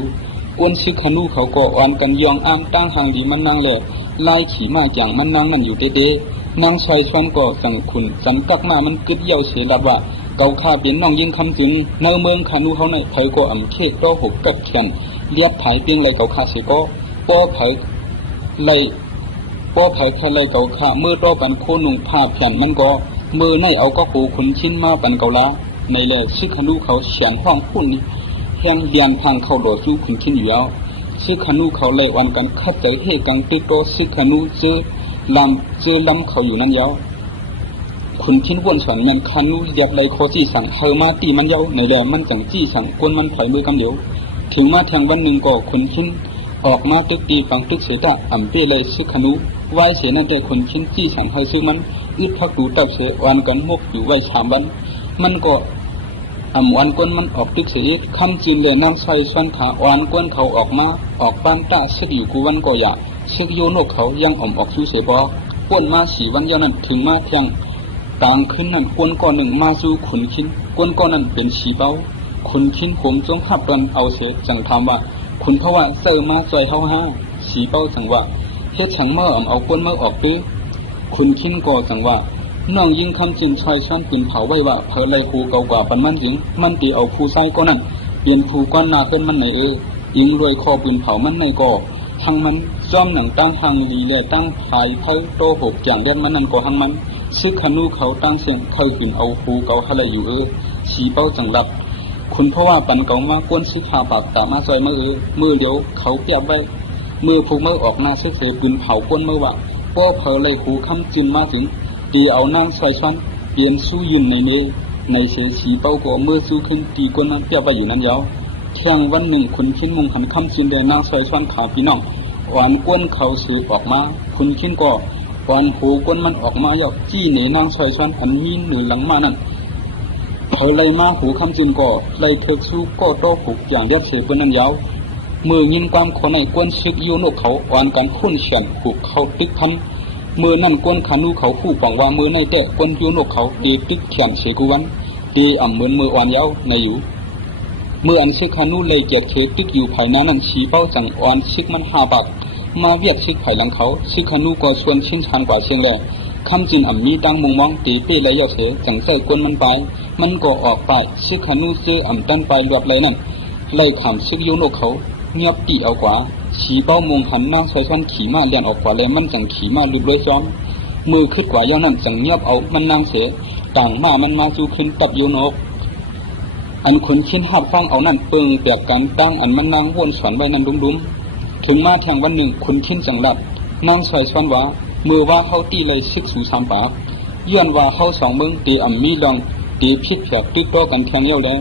กวนชึกขนูเขาก็อ่อนกันยองอ้ามตั้งห่างดีมันนั่งแหลกไล่ขี่มาอย่างมันนั่งนั่นอยู่เด้นางซอยชวนก็จังขุนจำกักมามันกึดเยี่ยวเสียรับว่าเกาข้าเป็นน้องยิงคำจึงในเมืองขานูเขาในไผก็อ่ำเขกโตหกกัดแขนเลียบไผเปียงไหลเกาข้าเสียก็ป้อไผไหลป้อไผแค่ไหลเกาข้าเมื่อโตปันโคนุ่งผ้าแผ่นมันก็มือในเอาก็หูขุนชิ้นมาปันเกาละในแหล่ซึกขานูเขาเฉียนห้องพุ่นนี่แห้งเดียนทางเข้าโดดสู้ขุนชิ้นอยู่แล้วซึกขานูเขาไหลวันกันคัดใจเฮกังติโตซึกขานูเจอลำเขาอยู่นั่นยาวคุณคิดวนสวนแมนคานูเรียบไรโคจี้สั่งเฮมาตีมันเย้าในแหลมมันจังจี้สั่งกวนมันถอยมือกำเดียวถึงมาแทงวันหนึ่งก็คุณคิดออกมาตึกตีฟังตึกเสดะอ่ำเปเลยซึกคานูไหวเสียนั่นแต่คุณคิดจี้สั่งเฮซึกมันอึดพักดูตับเสวันกันมกอยู่ไว้3 วันมันก็อ่ำวันกวนมันออกตึกเสียคำจีนเลยนางใส่ส่วนขาวันกวนเขาออกมาออกบ้านตาซึกอยู่กูวันก็อย่าซึกโยนกเขายังอ่อมออกสู้เสียบอกวนมา4 วันเย้านั้นถึงมาแทงต่างขึ้นนั่นกวนก้อนหนึ่งมาสู่ขุนคินกวนก้อนนั้นเป็นสีเบ้าขุนคินผมจงขับดันเอาเสจังถามว่าขุนเขาว่าเซอร์มาใจเฮาห้าสีเบ้าจังว่าเฮ็ดฉังเมื่อเอากวนเมื่อออกตื้อขุนคินก็จังว่าน้องยิงคำจินชายชั้นปืนเผาไว้ว่าเพอไรภูเก่ากว่าปันมันจริงมันตีเอาผู้ใส่ก้อนนั้นเปลี่ยนผู้ก้อนนาขึ้นมันในยิงรวยคอปืนเผามันในก่อทั้งมันจ้อมหนังตั้งหังลีแลตั้งภายเพอโต6 อย่างเด่นมันนั่นก็หังมันซึกขนูเขาตั้งเสียงเคยขึ้นเอาภูเกาอะไรอยู่สีเป้าจังหลับคุณเพราะว่าปันเกามากวนซึกหาปากตามาซอยมือเดียวเขาเปียบไว้มือผูกมือออกหน้าซึกเสปืนเผาก้นมือว่าก็เพอเลยหูคำจินมาถึงตีเอานางใส่ชั้นเปลี่ยนสู้ยืนในเสีเป้าก็มือสู้ขึ้นตีก้นนั้นเปียบไว้อยู่นั้นยาวแข่งวันหนึ่งคุณคิดมุงหันคำจินได้นางใส่ชั้นขาพี่น้องหวานก้นเขาสืบออกมาคุณคิดก็วันหูก้นมันออกมาเยาจี้หนีนางซอยชั้นอันมีหรือหลังมานั่นเผยไล่มาหูคำจึงก่อไล่เถิกสู้ก็โตผูกอย่างเรียบเสียเปิ้นนั้นยาวมือยินความคนในก้นซึกโยนกเขาอ่อนกันคุ้นเฉียนผูกเขาตึกพันมือนั่นก้นขานูเขาผู้ปังว่ามือในแต่ก้นโยนกเขาตีตึกเฉียนเสียกุวันตีอ่ำเหมือนมืออ่อนยาวในอยู่เมื่ออันซึกขานูเลยเกียกเชตึกอยู่ภายในนั้นชี้เป้าจังอ่อนซึกมัน5 บาทมาเวียดซึกไผ่หลังเขาซึกขนูก็ส่วนชิ้นชันกว่าเชียงแหล่คำจินอ่ำมีดังมุงมองตีเป้ไรเยาเสจังใส่กวนมันไปมันก็ออกไปซึกขนูเจออ่ำดันไปรวบไรนั่นไล่ขำซึกโยนกเขาเงียบตีเอากว่าฉีเป้ามงหันนางใส่ชั้นขี่มาเลียนออกกว่าแล้วมันจังขี่มาลุดเลยซ้อมมือขึ้นกว่าเย้านั่นจังเงียบเอามันนางเสต่างมามันมาสู่ขึ้นตับโยนกอันคนชิ้นหับฟังเอานั่นเปิงเปียกกันตั้งอันมันนางวนสวนใบนั้นดุมถึงมาแทงวันหนึ่งคุณทิ้นจังหลับนางซอยซ้อนว่ามือว่าเขาตีเลยซึกสู่3 ปากย้อนว่าเขา2 เมืองตีอ่ำมีลองตี ตีพิษเพียบตึกโตกันแทงเย้าแล้ว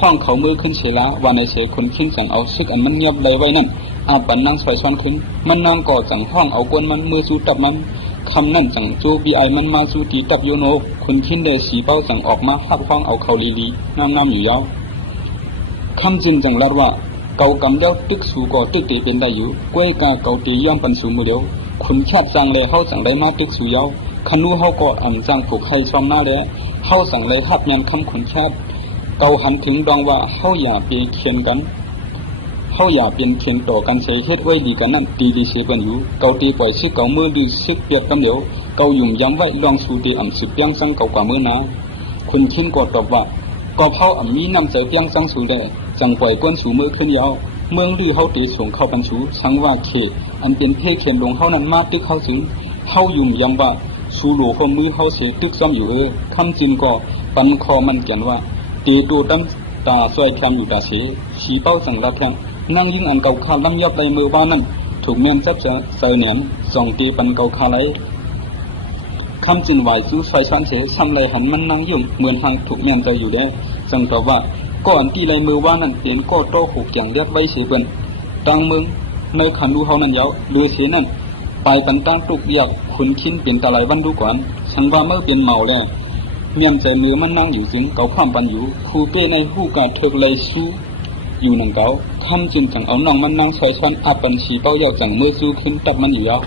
ห้องเขามือขึ้นเฉลาวันในเสคนขิ้นสั่งเอาซึกอันมันเงียบเลยไว้นั่นอาบันนางสวยซ้อนขึ้นมันนางก่อสั่งห้องเอากวนมันมือสู้ตับมันคำนั่นสั่งโจบีไอมันมาสู้ตีตับโยโนคนขิ้นเดสีเป้าสั่งออกมาหักห้องเอาเขาลีลีงามอยู่ยาวคำจินสั่งลัดว่าเกากำเย้าตึกสูก่อตึกตีเป็นได้อยู่กล้วยกาเกาตีย่อมปันสูมือเดียวคนชาติสั่งเลยเขาสั่งได้มาตึกสูยาวขนูเขาก็อ่ำสั่งผูกให้ซ้อมหน้าแล้วเขาสั่งเลยหับยันคำคนชาติเกาหันถึงดองว่าเขาอย่าเปลี่ยนเคียนกันเขาอย่าเปลี่ยนเคียนต่อกันเสียเฮ็ดไว้ดีกันนั่นตีดีเสียเป็นอยู่เกาตีปล่อยซึกเกามือดีซึกเปียกกำเดียวเกายุ่มย้ำไว้ลองสูตีอ่ำสืบเปียงสังเกากว่ามือนะคนขิ้นก็ตอบว่าก็เขาอ่ำมีน้ำใจเปียงสังสูได้จังปล่อยก้นสูมือขึ้นยาวเมืองลือเขาตีส่งเข้าปันสูสังว่าเขอันเป็นเพเขียนลงเขานั้นมาตึกเขาถึงเขายุ่มย้ำว่าสูโหลข้อมือเขาเสียตึกซ้อมอยู่คำจินก็ปันคอมันเขียนว่าตีตัวดำตาสวยแคมอยู่ตาเสียสีเป้าสั่งละแทงนั่งยิ่งอันเก่าคาล้ำยับในมือว่านั่นถูกเมียนจับเสยเหนียนส่งตีปันเก่าคาไหลคำจินไหวสู้ไฟชันเสียซ้ำเลยหันมันนั่งยุ่งเหมือนหางถูกเมียนใจอยู่ได้จังตอบว่าก่อนที่ในมือว่านั่นเห็นก็โตหูแก่งเรียกไว้เสียเป็นตังเมืองในขันดูเขานั่นยาวเรือเสียนั่นไปตันตั้งตุกอยากขุนขิ้นเป็นตะไลวันดูก่อนสังว่าเมื่อเป็นเมาแล้วเมียนใจมือมันนั่งอยู่ถึงเก่าความปันอยู่คู่เป้ในหูกาเถิกเลยสู้อยู่หนังเก่าคำจินจังเอาน้องมันนั่งใส่ช้อนอาปันสีเป้าเยาจังมือสู้ขึ้นตับมันอยู่ยาว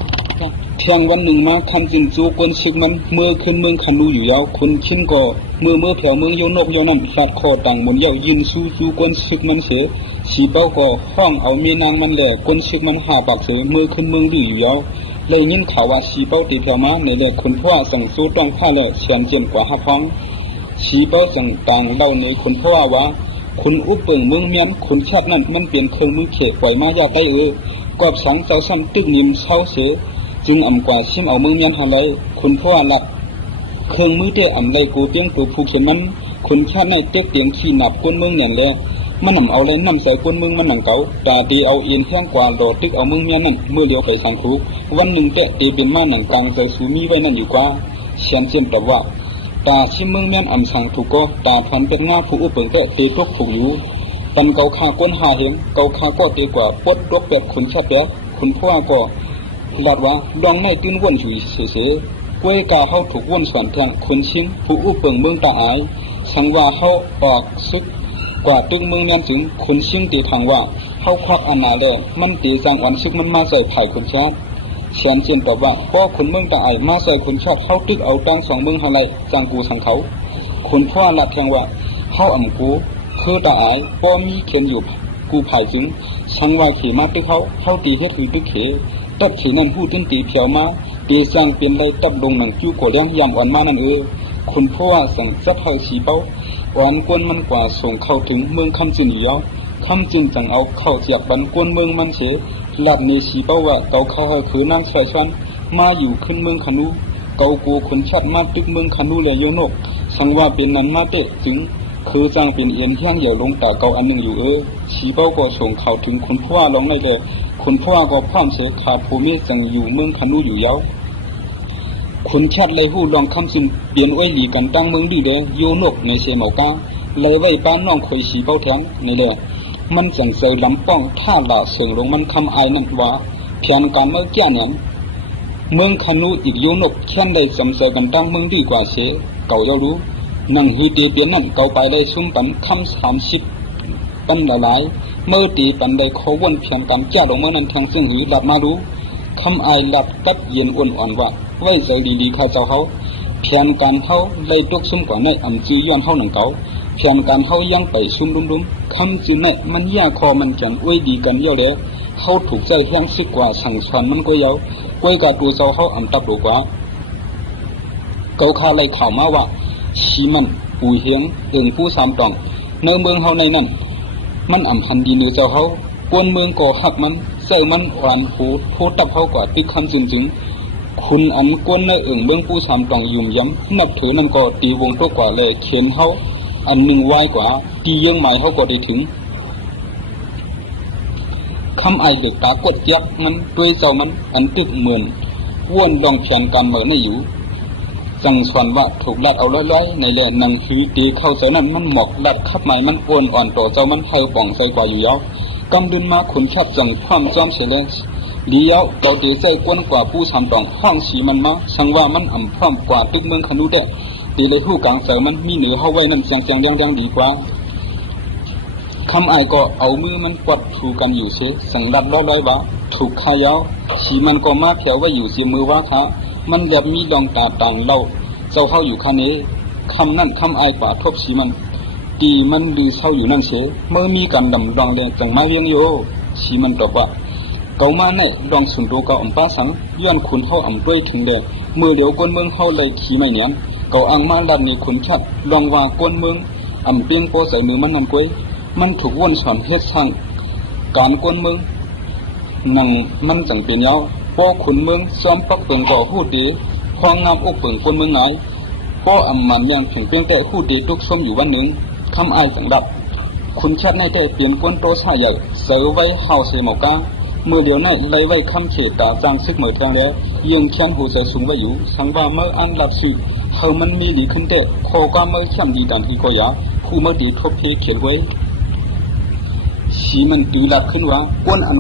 เพียงวันหนึ่งมาคำจินจูกวนชิกมันเมื่อขึ้นเมืองขันดูอยู่ยาวคุณขิ้นก็เมื่อแผ่วเมืองโยนกโยนั่นฟาดคอต่างหมุนเยายินสู้จูกวนชิกมันเสียสีเป้าก็ห้องเอาเมียนางมันแหล่กวนชิกมันหาปากเสือเมื่อขึ้นเมืองดูอยู่ยาวเลยยินข่าวว่าสีเป้าตีแผ่วมาในแหล่คุณพ่อสั่งสู้ต้องฆ่าแล้วเฉียนเจียนกว่าห้าพ้องสีเป้าสั่งต่างเล่าในคุณพ่อว่าคุณอุปเปิงเมืองเมียนคุณชาตินั้นมันเปลี่ยนเครื่องมือเขปล่อยมายาใต้กอบสังเจ้าซ้ำตึกนิมเช้าเสือจึงอ่ำกว่าชิมเอาเมืองเมียนหาเลยคุณพ่อหลับเครื่องมือเตะอ่ำเลยกูเตียงกูผูกเข็นมันคุณชาติในเต็กเตียงขี้หนับก้นเมืองเนี่ยเลยมันอ่ำเอาเลยน้ำใส่ก้นเมืองมันหนังเก่าตาตีเอาเอ็นแข้งกว่าโดดตึกเอาเมืองเมียนนั่นเมื่อเลี้ยวไปสังคูวันหนึ่งเตะตีเป็นมาหนังกลางใส่สูมีไว้นั่นอยู่กว่าเชียนเจียมตอบว่าตาชิมเมืองเมียนอ่ำสังถูกก็ตาพันเป็นง่าผู้อุปเปิงเตะตีตกถูกอยู่ตันเกาคาก้นหาเหงเกาคาก็ตีกว่าปดตกแบบขุนชาแปะคุณพ่อก็หลัดว่าดองในตื้นวนอยู่เสียกล้วยกาเขาถูกวนสวนทางคนชิงผู้อุปเปิงเมืองตาอายสังว่าเขาออกซึกกว่าตึงเมืองนั้นถึงคนชิงตีทางว่าเขาควักอนาแลมันตีจังอ่อนซึกมันมาใส่ไผ่คนชาติเชียนเจียนตอบว่าพ่อคนเมืองตาอายมาใส่คนชาติเขาตึกเอาตั้งสองเมืองอะไรจังกูสังเขาคนพ่อหลัดแทงว่าเขาอ่ำกูคือตาอายพ่อมีเขียนอยู่กูไผ่ถึงสังว่าขี่มาตึกเขาตีเฮ็ดคือตึกเขตับขีนั่นพูดถึงตีเพียวมาตีสร้างเป็นไรตับลงหนังจู้โกเลี้ยงยำอ่อนมานั่นคุณพ่อสั่งจับเฮาสีเป้าอ่อนกวนมันกว่าส่งเข้าถึงเมืองคำจินอยู่คำจินจังเอาเข้าเจียบบันกวนเมืองมันเฉหลับในสีเป้าว่าเกาเข้าให้คือนั่งใส่ช้อนมาอยู่ขึ้นเมืองขนูเกากูคนชัดมาตึกเมืองขนูเลยโยนกสังว่าเป็นนั้นมาเตะถึงคือจังเป็นเอียนเที่ยงเหย่าลงตาเกาอันหนึ่งอยู่สีเป้าก็ส่งเข้าถึงคุณพ่อลงในเลยคุณพ่อก็พร้อมเสียขาภูมิจังอยู่เมืองขนูอยู่ยาวคุณชาติเลยหู้ลองคำสินเปลี่ยนไว้หลีกันตั้งเมืองดีเดโยนกในเชมากาเลยไว้ป้านน้องคอยสีเป้าแทงนี่เลยมันจังเสยลำป้องท่าละเสียงลงมันคำอายนั่นว่าเพียงการเมื่อแก่นั้นเมืองขนูอีกโยนกแค่ได้สำเสยกันตั้งเมืองดีกว่าเสียเก่าเยารู้นั่งฮีตีเปลี่ยนนั่นเก่าไปได้ซุ่มปันคำ30ปันหลายเมื่อตีปันได้ขวนเพียงการแก่ลงเมื่อนั้นทางซึ่งหือหลับมารู้คำอายหลับตัดเย็นอ่อนว่าไว้ใจดีๆข้าเจ้าเขาเพียงการเขาเลยตกซุ่มกว่าในอ่ำจื้อย้อนเขาหนังเก่าเพียงการเขายังไปซุ่มดุมๆคำจื้อในมันยากคอมันแก่นไว้ดีกันเยอะเลยเขาถูกใจแห้งซึกกว่าสั่งสอนมันก็เยาไว้กับตัวเจ้าเขาอ่ำตับดูกว่าเกาคาเลยข่าวมาว่าชีมันปุ๋ยเฮียงเอิงผู้สามตองเนื้อเมืองเขาในนั้นมันอ่ำพันดีเนื้อเจ้าเขากวนเมืองก่อหักมันเซอมันอ่อนหูโทตับเขากว่าติดคำจึงคุณอันกวนในเอิงเมืองผู้สามตองยุ่มย้ำนับถือนั่นก็ตีวงตัวกว่าเลยเขียนเขาอันหนึ่งไวกว่าตีเยื่อหมายเขาก็ได้ถึงคำไอเด็กตากดยักมันด้วยเจ้ามันอันตึกเหมือนว่นลองเพียนการเหมือนในอยู่ จังสวนว่าถูกลัดเอาร้อยๆในแหล่นังหือตีเข้าเจ้านั้นมันหมอกลัดขับหมายมันอ้วนอ่อนต่อเจ้ามันเฮาป่องใจกว่าอยู่ยาวกำดินมาขุนชัดจังความจอมเฉลยเดียวเกาตีใจกวนกว่าผู้ทำตองห้องสีมันมาสังว่ามันอ่ำพร้อมกว่าตึกเมืองขนุเดะตีเลยผู้กลางเสือมันมีเหนือเฮาไว้นั่นจังจังดังดีกว่าคำอายก็เอามือมันกวาดถูกันอยู่เสียสังดัดร้อยว่าถูกขายาวสีมันก็มาเขียวไว้อยู่เสียมือว่าขามันแบบมีดองตาต่างเล่าเจ้าเฮาอยู่คันนี้คำนั่นคำอายกว่าทบสีมันตีมันดื้อเศร้าอยู่นั่นเสียเมื่อมีการดำดองแดงจังมาเวียงโยสีมันตอบว่าเกามาในดองสุนโตเกาอัมป้าสังย้อนขุนเฮาอ่ำด้วยถึงเดเมื่อเดี๋ยวก้นเมืองเฮาเลยขี่ไม่เนียนเกาอังมาดันนี่ขุนชัดลองว่าก้นเมืองอ่ำเปียงโปใส่มือมันนำกล้วยมันถูกวนสอนเฮ็ดสร้างการก้นเมืองนั่งมันจังเป็นยาวพอขุนเมืองซ้อมปักเปิงก่อผู้ดีพองามอกเปิงก้นเมืองไหนพออ่ำมันยังถึงเพียงแต่ผู้ดีทุกส้มอยู่วันหนึ่งคำอายจังดับขุนชัดในแต่เปลี่ยนก้นโตชาใหญ่เสือไว้เฮาเสหมอกาเมื่อเดี๋ยวนั้นเลยไว้คำเขตตาจางซึกเหมือทางแล้วยังแขนหูใจสูงไว้อยู่สังว่าเมื่ออันหลับสื่อเฮามันมีดีขึ้นแต่โคก็เมื่อแขนดีดันที่ก็ยาผู้เมื่อดีทบเพเขียนไว้สีมันตีหลับขึ้นว่าก้นอัน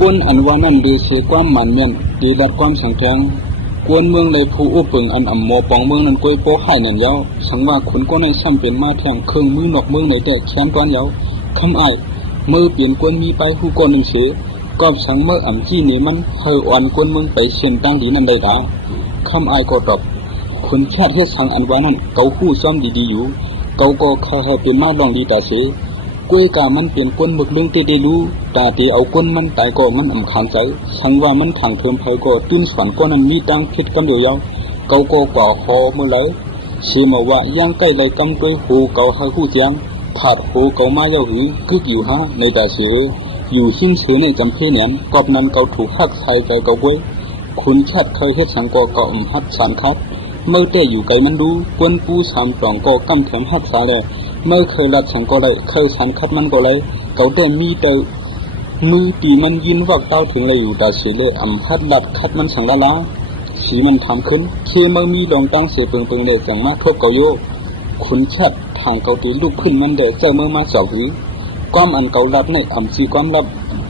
ก้นอันว่านั่นดูเสียความหมันเมียนตีหลับความสังแข็งกวนเมืองในผู้อุปึงอันอ่ำโมปองเมืองนั้นกวยโป้ไข่นั่นยาวสังว่าขุนก็ในซ้ำเป็นมาแทงเครื่องมือนอกเมืองในแต่แขนก้อนยาวคำอายมือเปลี่ยนกวนมีไปผู้ก้อนหนึ่งเสียก็สังเมื่ออ่ำจี้นี่มันเฮออ่อนกวนเมืองไปเชียงตั้งดีนั่นได้ด่าคำอายก็ตอบขุนแค่เฮ็ดสังอันว่านั้นเกาผู้ซ้อมดีๆอยู่เกาก็เคยเป็นมาลองดีแต่เสียกวยกามันเปลี่ยนกวนหมึกเรื่องที่ได้รู้แต่ที่เอากวนมันตายก็มันอ่ำขานใจสังว่ามันทางเทิมเพยก็ตื้นฝันก็นั้นมีตังคิดกำเดียวยาวเกาก็กว่าคอเมื่อไรเชื่อมาว่าย่างใกล้เลยกำด้วยหูเกาให้หูเจียงผาดหูเกามาเย้าหือกึกอยู่ฮะในแต่เสืออยู่หิ้งเสือในจำเพเนียนกอบนั้นเกาถูกหักใส่ใจเกาไว้ขุนชัดเคยเฮ็ดสังก็เกาหัดสารคัดเมื่อแต่อยู่ไกลมันดูกวนปูสามตองก็กำแถมหักสาเลยเมื่อเคยรัดสังก็เลยเคยสารคัดมันก็เลยเกาแต่มีแต่มือตีมันยินว่าเต้าถึงเลยอยู่แต่เสือเลยอ่ำหัดรัดคัดมันสังละล้าสีมันทำขึ้นเคเมื่อมีดองตั้งเสียเปิงเลยจังมาทบเกาโยขุนชัดทางเกาตีลูกขึ้นมันเดเจอเมื่อมาเจ้าหือความอันเกาลับในอ่ำสีความลับ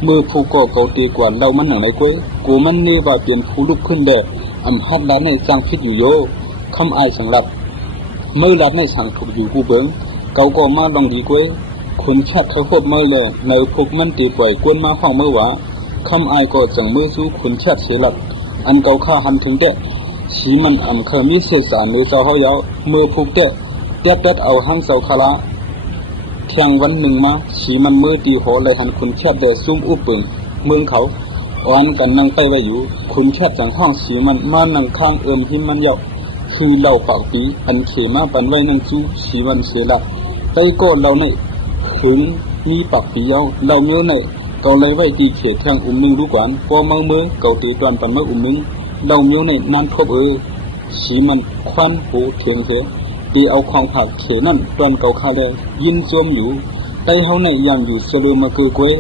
มือผู้ก่อเกาตีกว่าเรามันหนังไรกวยกูมันเนื้อว่าเปลี่ยนผู้ลูกขึ้นเดอ่ำหัดรัดในจังฟิตอยู่โยคำอายสังลับเมื่อรัดในสังถูกอยู่กูเบิงเกาก็มาลองดีกวยขุนชัดเขาพบเมื่อเลยในพวกมันตีปล่อยกวนมาห้องเมื่อวะคำอายก็จังมือสู้ขุนชัดเสียหลักอันเกาข้าหันถึงเดะสีมันอ่ำเคยมีเศษสารในเสาเขายาวมือผูกเดะเด็ดเอาหางเสาคาละเที่ยงวันหนึ่งมาสีมันมือตีหัวเลยหันขุนชัดเดะซุ่มอุปปึงเมืองเขาอ่อนกันนั่งใต้ไว้อยู่ขุนชัดจังห้องสีมันมานั่งข้างหิมมันยาวคือเหล่าปากปีอันเขมาปันไว้นั่งจู้สีมันเสียหลักไปก็เราในถึงมีปากปียาวเราเมื่อในเกาเลยไว้ตีเขียแทงนึงรู้กวนพอมังมือเกาตีตอนปันเมื่อนึงเราเมื่อในนั่นทบสีมันควันหูเถียงเถอะตีเอาของผักเขนั่นตอนเกาคาเลยยินจมอยู่ไตเฮาในยามอยู่เสลือมาคือกล้วย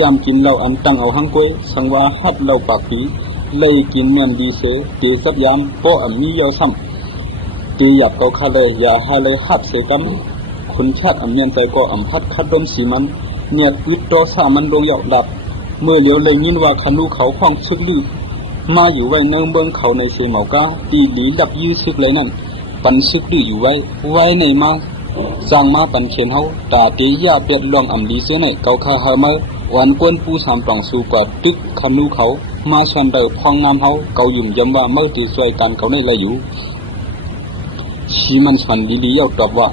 ยามกินเราอันตั้งเอาหังกล้วยสังว่าฮับเราปากปีเลยกินเงินดีเสตีสับยามป้อมียาวซ้ำตีหยับเกาคาเลยอย่าหาเลยฮับเสกันขุนชัดเมียนใจก็ฮัดคัดดมสีมันเนี่ยอึดโตสามันลงหยอกดับเมื่อเหลียวเลยยินว่าขนูเขาห้องชึกลือมาอยู่ไว้เนืองเบิ้งเขาในเสเหมากาตีหลีดับยื้อชึกเลยนั่นปันชึกลืออยู่ไว้ในมาจางมาปันเขียนเฮาตาตียาเป็ดลองลีเสในเกาคาเฮเมอวันกวนปูสามปองสูกว่าตึกขนูเขามาชันเดอพองน้ำเฮาเกาหยุ่มยำว่าเมื่อตีสวยกันเขาในไรอยู่ชีมันสันดีๆเอาตอบว่า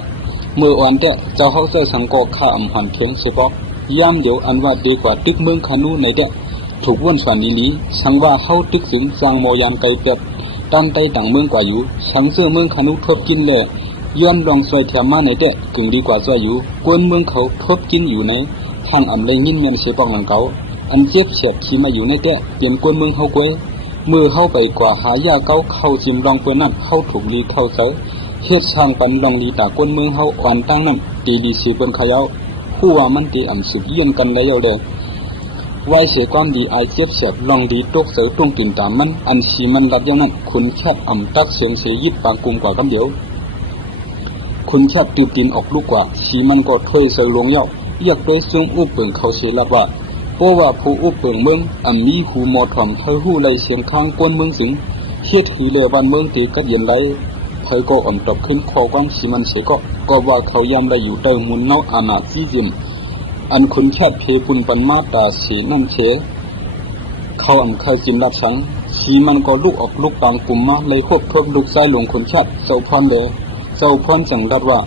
เมื่อวันเดเจ้าเขาเจอสังกอข้าหันเขียนเฉพาะยามเดียวอันว่าดีกว่าตึกเมืองขนูในเดถูกวนสันดีๆสังว่าเฮาตึกสิงจางโมยันไกเป็ดตันไตต่างเมืองกว่าอยู่สังเสื้อเมืองขนุทบกินเลยย้อนลองสวยแถมมาในเดะกึ่งดีกว่าสวยอยู่กวนเมืองเขาทบกินอยู่ในทางอ่ำเลยยินเมียนเสียปองหลังเขาอันเจ็บเฉียดขี่มาอยู่ในเดะเปลี่ยนกวนเมืองเขากวยมือเข้าไปกว่าหายาเก้าเข้าจิมลองเพื่อนนั่นเข้าถูกลีเข้าเสยเฮ็ดช่างปันลองลีตากวนเมืองเขาอ่อนตั้งนั่นตีดีสีบนขยาวผู้ว่ามันตีอ่ำสืบเยี่ยนกันแล้วเลย ไว้เสียความดีไอเจ็บเสียบลองดีตกเสือตรงติ่นตามมันอันชีมันรับอย่างนั้นคุณแค่อ่ำตักเสียงเสียยิบปางกุมกว่ากำเดียวคุณแค่ตีบดินออกลูกกว่าชีมันก็ถ้วยเสือลงเย้าอยากด้วยซึ่งอุบเปิงเขาเสียรับว่าเพราะว่าผู้อุบเปิงเมืองมีหูหมอถ่อมเธอหูไหลเสียงข้างก้นเมืองสิงเฮ็ดหือเรือบ้านเมืองตีกัดเย็นไหลเธอก็อ่ำตบขึ้นคอความชีมันเสียก็ว่าเขายำไรอยู่เติมมุนเนาอาณาจีจิมอันคุณแค่เพปุนปันมาตาเสียนั่นเชเขาเคยจินรับสังชีมันก็ลุกออกลุกต่างกลุ่มมาเลยควบทบลุกซ้ายลงคนชาติเจ้าพรเลยเจ้าพรจังรัดว่า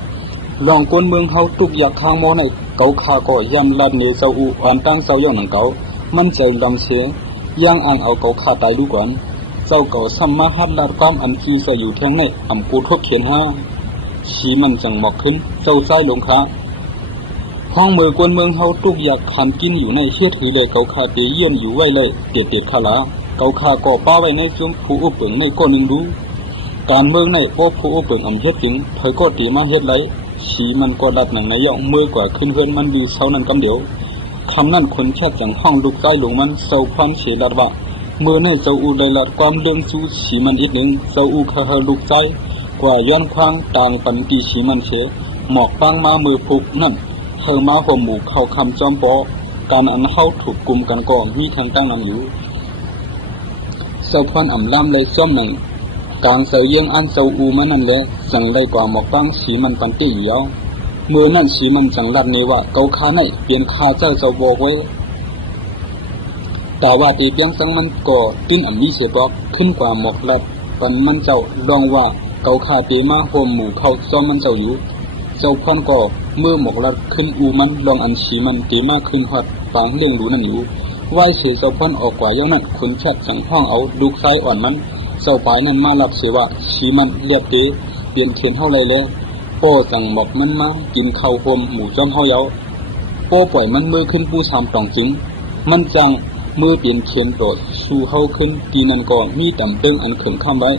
ลองก้นเมืองเขาตุกอยากข้างมอในเกาขาก็ยำลัดเนเจ้าอูอันตั้งเจ้าย่องหนังเกามันใจลำเสียย่างอ่างเอาเกาขาตายดูก่อนเจ้าเกาซ้ำมาฮัดลาดความอันฟีใส่อยู่แทงในกูทบเขียนห้าชีมันจังหมอกขึ้นเจ้าซ้ายลงขาห้องมือกวนเมืองเฮาตุกอยากขันกินอยู่ในเชือถือเลยเกาคาเตียนอยู่ไว้เลยเตียดขาลาเกาคาก่อป้าไว้ในจุ่มผู้อุปเปิงในก้อนหนึ่งรู้การเมืองในโอ้ผู้อุปเปิงเฮ็ดจริงเธอก็ตีมาเฮ็ดไรชีมันก็ดัดหนังในย่องมือกว่าขึ้นเฮือนมันดูเช้านั้นกำเดียวคำนั้นคนแค่จังห้องลูกใต้หลงมันเศร้าความเสียดัดว่าเมื่อในเจ้าอูได้ลัดความเรื่องจู้ชีมันอีกหนึ่งเจ้าอูเขาลูกใจกว่าย้อนควางต่างปันตีชีมันเชหมอกปังมามือผูกนั่นเธอมาหัวหมู่เข้าคำจอมปอการอันเข้าถูกกลุ่มกันก่อนมีทางตั้งนำอยู่เจ้าพันอ่ำล้ำเลยซ้อมหนึ่งการเสยเยี่ยงอันเจ้าอูมันนั่นแหละสั่งได้กว่าหมอกปังสีมันปันตีอยู่แล้วเมื่อนั่นสีมันจังลัดนี้ว่าเกาขาในเปลี่ยนขาเจ้าบอกไว้แต่ว่าตีเพียงสังมันก็ติ้นมีเสียบอกขึ้นกว่าหมอกลัดปันมันเจ้าลองว่าเกาขาเปมาหัวหมู่เข้าซ้อมมันเจ้าอยู่เจ้าพันก็เมื่อหมกลัดขึ้นอูมันลองอันชีมันตีมากขึ้นหัดปางเลี้ยงดูนั่นอยู่ไหวเสียเจ้าพันออกกว่าอย่างนั้นคุณชัดสังห้องเอาลูกซ้ายอ่อนมันเจ้าปลายนั้นมารับเสียว่าชีมันเรียบเตะเปลี่ยนเขียนเท่าไรเลยโป้สั่งหมอกมันมากินข้าวหอมหมูจอมเฮาเยาโป้ปล่อยมันมือขึ้นผู้ชามตองจริงมันจังมือเปลี่ยนเขียนโดดสู่เฮาขึ้นตีนั้นก็มีต่ำตึงอันเขินข้ามไว้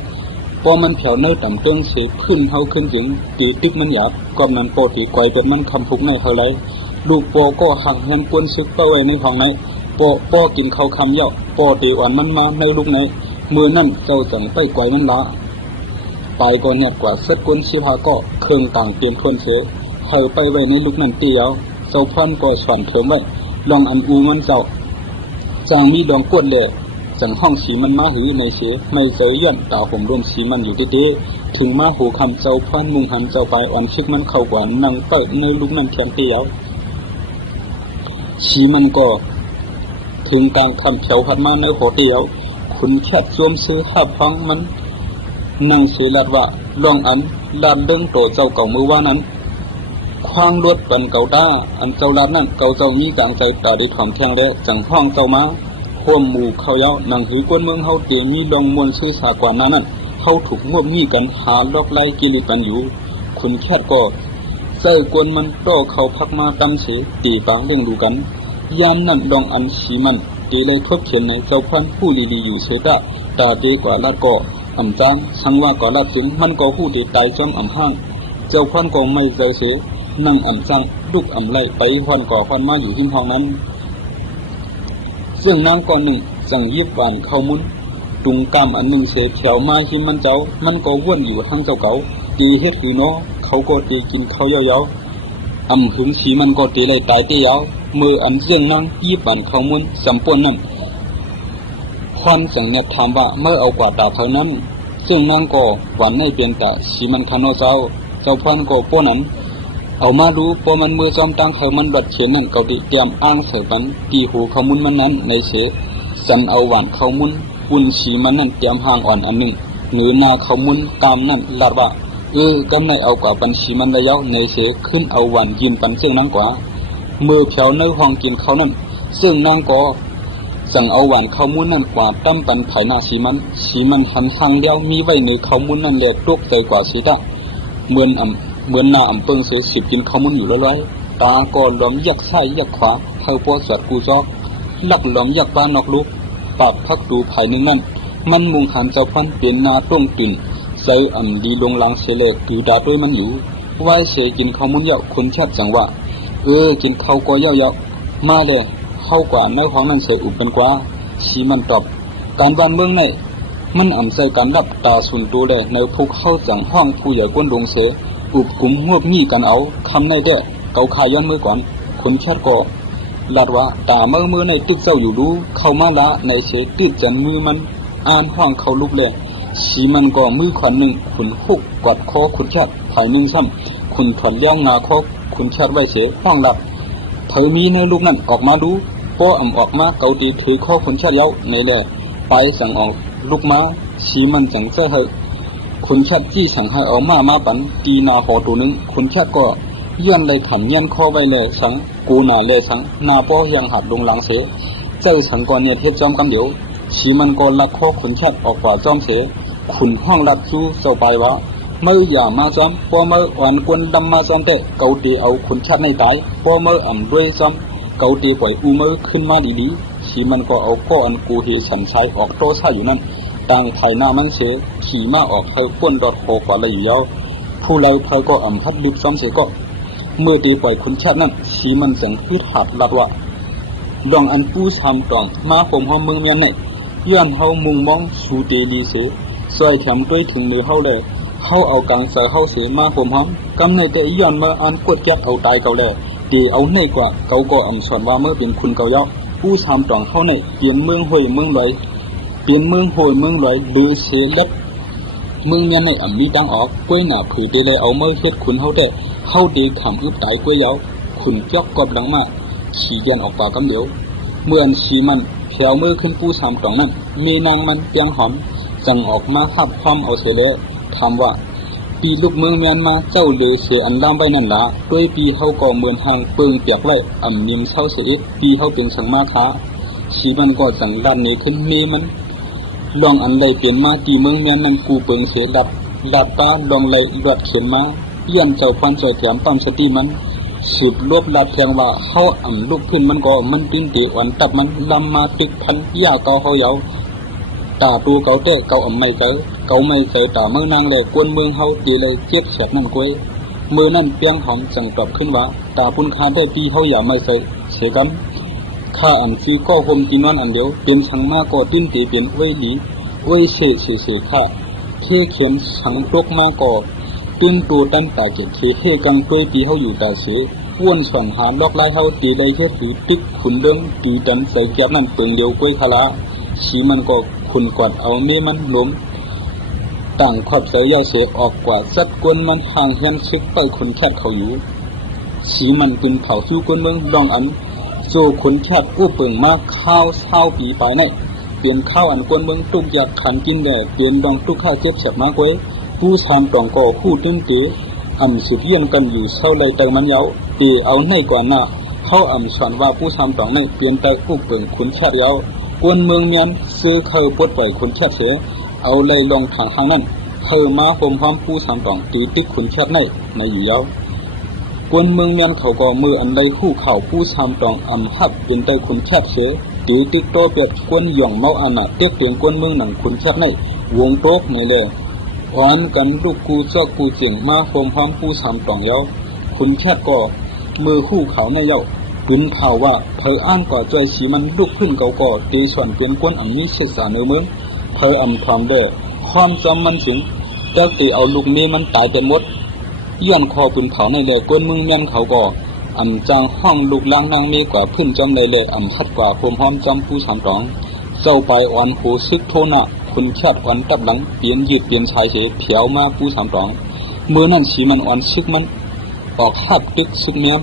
พอมันแผ่วเนื้อต่ำตึงเสียขึ้นเฮาขึ้นถึงตีตึกมันหยาบก็นั้นโปตีไกวเป็นมันคำพุกในเฮาไรลูกโปก็หักแฮมกวนซึกเป้าไว้ในห้องไหนโปกินข้าวคำเยาโปตีอ่อนมันมาในลูกไหนมือนั่นเจ้าจังไปไกวมันละไปก่อนเนี่ยกว่าเซ็ตกวนชีพาก็เครื่องต่างเปลี่ยนคนเสียเฮาไปไว้ในลูกนั่นเตียวเจ้าพันก็สอนเถิมไว้ลองอันอูมันเจ้าจางมีดองกวดเลยจังห้องสีมันมาหือในเสียไม่เจอยันตาผมรวมสีมันอยู่เด้ถึงมาหูคำเจ้าพันมุงหันเจ้าไปอ่อนชิกมันเข้ากว่านั่งเปิดในลูกนั่นเทียงเตียวสีมันก็ถึงการคำเฉาพัดมาในหัวเตียวคุณแค่สวมซื้อหับฟังมันนั่งเสียลัดว่าลองอันลาดเรื่องโตเจ้าเก่ามือว่านั้นควางลวดปันเก่าด้าอันเจ้าลาดนั่นเก่าเจ้ามีกลางใจตาได้ถ่อมแทงแล้วจังห้องเจ้ามาข่มหมู่เขาเย้าหนังหือกวนเมืองเฮาเตมีลองมวลซื้อสากว่านั้นเฮาถูกงวบมีกันหาลอกไล่กิริปันอยู่คุณแค่ก็เจ้ากวนมันโตเขาพักมาตำเสตีปางเลี้ยงดูกันยามนั่นลองอันสีมันตีเลยทบเขียนในเจ้าพันผู้ลีอยู่เสดาตาดีกว่าลาดก็อ่ำจางสังว่าก็ลาดถึงมันก็ผู้ตีตายจอมอ่ำห้างเจ้าพันก็ไม่เจอเสนั่งอ่ำจางลูกอ่ำไล่ไปฮอนก่อฮอนมาอยู่ที่ห้องนั้นซึ่งนางก่อนหนึ่งจังยิบหวานเข้ามุนตุงกามอันหนึ่งเสียแถวมาที่มันเจ้ามันก็ว่นอยู่ทางเจ้าเก่าตีเฮ็ดอยู่เนาะเขาก็ตีกินเขาเยาๆหึงสีมันก็ตีเลยตายเตี้ยมืออันเสื่องนางยิบหวานเข้ามุนสำปวนนั่นควันจังเนี่ยถามว่าเมื่อเอากว่าตาเท่านั้นซึ่งนางก็หวานในเปลี่ยนแต่สีมันคานอเจ้าพันก็ป้วนนั้นเอามาดูพอมันมือจอมตั้งเขามันบัดเขียนนั่นเกาดิเตรียมอ้างเสือปันตีหูเขามุนมันนั้นในเสสันเอาหวานเขามุนปุ่นสีมันนั่นเตรียมห่างอ่อนอันหนึ่งเหนือนาเขามุนกามนั่นลาดว่ากำในเอากว่าปันสีมันระยะในเสขึ้นเอาหวานยินปันเสื่องนั่งกว่ามือเผียวในห้องกินเขานั่นซึ่งนางก็สั่งเอาหวานเขามุนนั่นกว่าตั้มปันไผ่นาสีมันหันทางเดียวมีไว้ในเขามุนนั่นเรียกตุกใจกว่าสีตาเหมือนหน้าอำเปิงเสือสิบกินข้าวมันอยู่ร้อยตาก็หลอมยักซ้ายยักขวาเท้าปอสวดกูจอกลักหลอมยักบ้านนอกลุกปากพักดูภายในนั่นมันมุงหันเจ้าพันเปลี่ยนนาต้งตื่นเสือดีลงลังเสลกือดาด้วยมันอยู่ไหวเสกินข้าวมันเยาคนแคบจังว่ากินข้าวก็เยามาเลยห เข้ากว่าในห้องนั้นเสียอุบเป็นกว่าชีมันตอบการบ้านเมืองในมันอ่ำใจการรับตาสุนตัวเลยในภูเขาจังห้องผู้ใหญ่ก้นดงเสียอุบกุมงวบงี้กันเอาคำในเด้เกาคาย้อนมือก่อนคนแค่ก็ลาดว่าตาเมื่อในตึกเจ้าอยู่ดูเข้ามาละในเสติดจันมือมันอ่านห้องเขาลุกเลยชีมันก็มือขวัญหนึ่งขุนหุกกอดคอขุนแค่ภายหนึ่งซ้ำขุนถอนเลี้ยงงาคอขุนแค่ไว้เสียห้องหลับเธอมีในลูกนั้นออกมาดูป้ออ่ำออกมาเกาตีถือข้อขุนแค่เย้าในแหล่ไปสั่งออกลูกมาชีมันจังเจ้าเหอะขุนแค่จี้สั่งให้เอามาปั่นตีนาหอตัวหนึ่งขุนแค่ก็ย้อนเลยขันยันข้อไว้เลยสังกูนาเลยสังนาป้อยังหัดลงหลังเสียเจ้าสังก่อนเนี่ยเทศจอมกำเดียวชีมันก็ลักข้อขุนแค่ออกกว่าจอมเสียขุนห้องลัดสู้เจ้าไปวะเมื่ออย่ามาจอมป้อเมื่ออ่อนกวนดำมาจอมเตะเกาตีเอาขุนแค่ในตายป้อเมื่ออ่ำด้วยจอมเกาตีปล่อยอูเมื่อขึ้นมาดีๆชีมันก็เอาก้อนกูเฮฉันใช้ออกโตซ่าอยู่นั่นต่างไทยหน้ามันเสียขี่มาออกเธอป้นดอดโคกว่าเลยอยู่ยาวผู้เราเธอก็อ่ำพัดลิบซ้อมเสียก็เมื่อตีปล่อยขุนแค่นั้นชีมันจังพืชหัดลัดวะดองอันปู้ทำตองมาผมห้องเมืองเมียนในย้อนเฮามุงมองสูเตลีเสซอยแถมด้วยถึงมือเฮาเลยเฮาเอากลางเสือเฮาเสมาผมห้องกำในแต่ย้อนมาอันกวดแก๊กเอาตายเก่าเลยตีเอาในกว่าเก่าก็อ่ำสอนว่าเมื่อเป็นคุณเก่าเย้าผู้ทำตองเฮาในเปลี่ยนเมืองห้วยเมืองลอยเปลี่ยนเมืองห้วยเมืองลอยดื้อเสลัดเมืองเมียนในอ่ำมีดังออกกล้วยหนาผือเตเลยเอาเมื่อเฮ็ดคุณเฮาแต่เฮาดีขำอึบตายกล้วยเย้าขุนจอกกอบหลังมาขี่ยันออกปากกำเดียวเมื่อชีมันแถวมือขึ้นผู้ทำตองนั้นมีนางมันเปียงหอมจังออกมาหับความเอาเสเลยถามว่าปีลูกเมืองเมียนมาเจ้าเหลือเสียอันดำไปนั่นละด้วยปีเฮาก็เหมือนหางเปิงเปียกไว้อ่ำมิมเศร้าเสียปีเฮาเป็นสังมาค้าชีมันก็จังดันนี้ขึ้นมีมันลองอันใดเปลี่ยนมาตีเมืองเมียนนั้นกูเปิงเสียดัดตาลองเลยรวดเขียนมาเยี่ยมเจ้าพันเจ้าแถมปั๊มสติมันสุดรวบลัดแทงว่าเขาอ่ำลูกขึ้นมันก็มันติ้นตีอ่อนตับมันลำมาติกพันยาเกาเขาเยาตาตูเกาเตะเกาอ่ำไม่เจอเกาไม่เจอตาเมืองนางเลยกวนเมืองเขาตีเลยเจ็บเสียดนั่นกวยมือนั่นเปียงหอมจังตอบขึ้นว่าตาปุนคาได้ปีเขาอย่าไม่เจอเสียกันข้าอ่ำซีก็ห่มตีนอนอันเดียวเป็นสังมาก็ติ้นตีเป็นไว้หลีไว้เสียข้าเทเข็มสังตกมาก็ตื่นตัวตั้งแต่เจ็ดเฮกังเปยปีเขาอยู่แต่เสือวนส่วนหามล็อกไล่เขาตีได้แค่ถือติ๊กขุนเดิงตีดันใส่แก้มนั่นเปิงเดียวกล้วยคาราชีมันก็ขุนกอดเอาเมมันล้มต่างขอบใส่ยาเสียออกกว่าซัดกวนมันห่างเฮียนซึกไปคนแคบเขาอยู่ชีมันเป็นเผาฟิวกวนเมืองดองอันโจคนแคบกู้เปิงมาข้าวเศร้าปีไปในเปลี่ยนข้าวอันกวนเมืองตุกอยากขันกินแดดเปลี่ยนดองตุกข้าวเจ็บเฉบมากไว้ผู้ทำตองก็คู่ตึ้งเต๋อ่ำสุดเยี่ยงกันอยู่เศร้าเลยแต่มันเย้าตีเอาในกว่าหน้าเขาอ่ำสอนว่าผู้ทำตองในเปลี่ยนแต่กู้เปิงขุนแคบเย้ากวนเมืองเมียนซื้อเคยปวดปล่อยขุนแคบเสียเอาเลยลงทางนั้นเธอมาผมพร้อมผู้ทำตองตีติ๊กขุนแคบในอยู่เย้ากวนเมืองเมียนเขาก็มืออันใดคู่เข่าผู้ทำตองอ่ำหับเป็นแต่ขุนแคบเสียตีติ๊กโตเปียดกวนหย่องเมาอาณาเตียกเตียงกวนเมืองหนังขุนแคบในวงโต๊กในเลยอ่อนกันลูกกูเจ้ากูเจียงมาโฟมพร้อมผู้ทำตองเย้าคุณแค่ก็มือคู่เขาในเย้าตุนข่าวว่าเพออ้านก่อใจสีมันลูกขึ้นเก่าก่อตีส่วนเปลี่ยนก้นอ่ำนี้เสษาเนื้อเมืองเพออ่ำความเด้อความจำมันสูงเจ้าตีเอาลูกเมมันตายเป็นมดย้อนคอปืนเผาในเลยก้นมึงแม่นเขาก่ออ่ำจางห้องลูกล้างนางเมกว่าพื้นจำในเลยอ่ำคัดกว่าโฟมพร้อมจำผู้ทำตองเจ้าไปอ่อนโหซึกโทนะคุณชาติอ่อนตับหลังเปลี่ยนยืดเปลี่ยนชายเฉยเผียวมาผู้สามตองเมื่อนั้นสีมันอ่อนซึกมันออกหับตึกซึกเมียม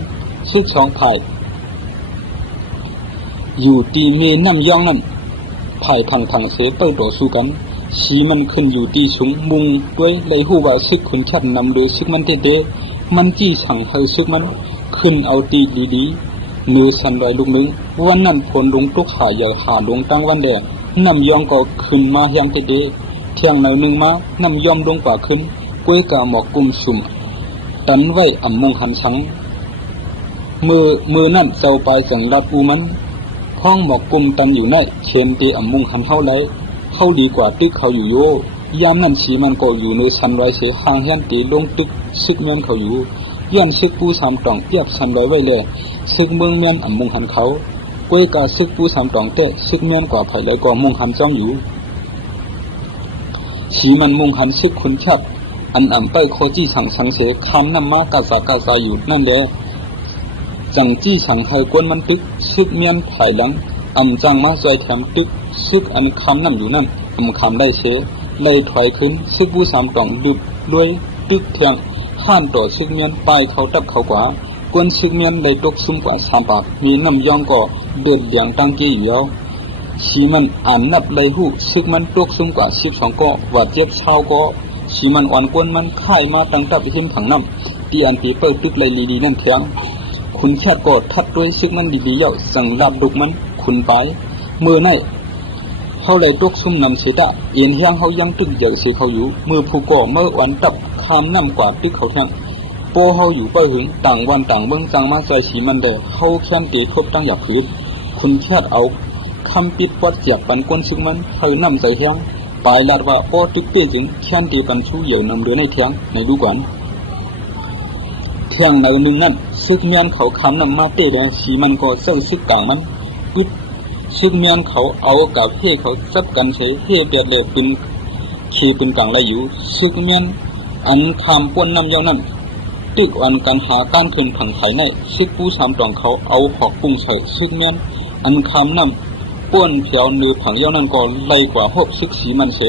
ซึกสองไผ่อยู่ตีเมน้ำย่องนั่นไผ่ทางเสเปิดต่อสู้กันสีมันขึ้นอยู่ตีสูงมุงด้วยเลยหูว่าซึกคุณชาตินำโดยซึกมันเตะมันจี้สั่งให้ซึกมันขึ้นเอาตีดีๆมือสั่นลอยลูกนึงวันนั้นผลลงตุกหาใหญ่หาลงตั้งวันแดงน้ำยองก็ขึ้นมาอย่างเตะเที่ยงหน่อยหนึ่งมาน้ำยอมลงกว่าขึ้นกล้วยกาหมอกกุมสุ่มตันไว้อ่ำมงหันสังมือนั่นเจ้าไปจังรัดอูมันห้องหมอกกุมตันอยู่ในเชนตีอ่ำมงหันเท่าไรเข้าดีกว่าตึกเขาอยู่โยยามนั่นสีมันก็อยู่ในสันไว้เสียห่างเฮียนตีลงตึกซึกเมียนเขาอยู่ย้อนซึกผู้สามตองเปียบสันไว้เลยซึกเมืองเมียนอ่ำมงหันเขา กวยกาซึกผู้สามตองเตะซึกเมียนกว่าไผ่เลยก็มุ่งหันจ้องอยู่ชีมันมุ่งหันซึกขุนชัดอันอ่ำไปโคจี้ฉังสังเสคำนำมากาซาอยู่นั่นแหละจังจี้ฉังให้กวนมันตึกซึกเมียนไผ่หลังอ่ำจังมาซอยแถมตึกซึกอันคำนำอยู่นั่นคำได้เชเลยถอยขึ้นซึกผู้สามตองดุดด้วยตึกเทียงข้านต่อซึกเมียนไปเขาตับเขากว่ากวนซึกเมียนเลยตกซุ่มกว่าสามปากมีน้ำยองก็เดือดเดียงตั้งกี้อยู่ชีมันอ่านนับเลยหูซึกมันตกซุ่มกว่า12ก็ว่าเจ็บเช้าก็ชีมันอ่อนกวนมันค่ายมาตั้งตับหิมผังน้ำตีอันตีเปิดตึกเลยลีนั่นเทียงคุณชาติก็ทัดด้วยซึกมันดีๆเยาสั่งดับดุกมันคุณไปมือในเขาเลยตกซุ่มนำเสียดะเอียนเฮียงเขายังตึกเยอะเสียเขาอยู่มือผู้ก่อเมื่อวันตับคามน้ำกว่าตึกเขาทั้งโปเขาอยู่เปิดหึงต่างวันต่างเบื้องจังมาใส่ชีมันเดเขาแค้นตีครบตั้งหยาบพื้นคุณชาติเอาคำปิดวัดเจียบปันกวนซึกมันเธอนำใส่เฮียงปลายลาดว่าโปตึกเปี้ยจึงแค้นตีปันชูเหยียวนำเรือในเทียงในดูกวนเทียงในหนึ่งนั้นซึกเมียนเขาคำนำมาเตะแดงชีมันก็เสื่อซึกกลางมันกึดซึกเมียนเขาเอากับเฮ่เขาซับกันเสเฮ่เปียดเลยเป็นขี่เป็นกลางไรอยู่ซึกเมียนอันคำป้วนนำเย้านั้นตึกอันกันหาการขึ้นผังไถในซึกผู้สามตองเขาเอาหอกปุ้งใส่ซึกเมียนอันคำนำป้วนเผียวเนื้อผังเย้านั้นก็ไล่กว่าหกซึกสีมันเส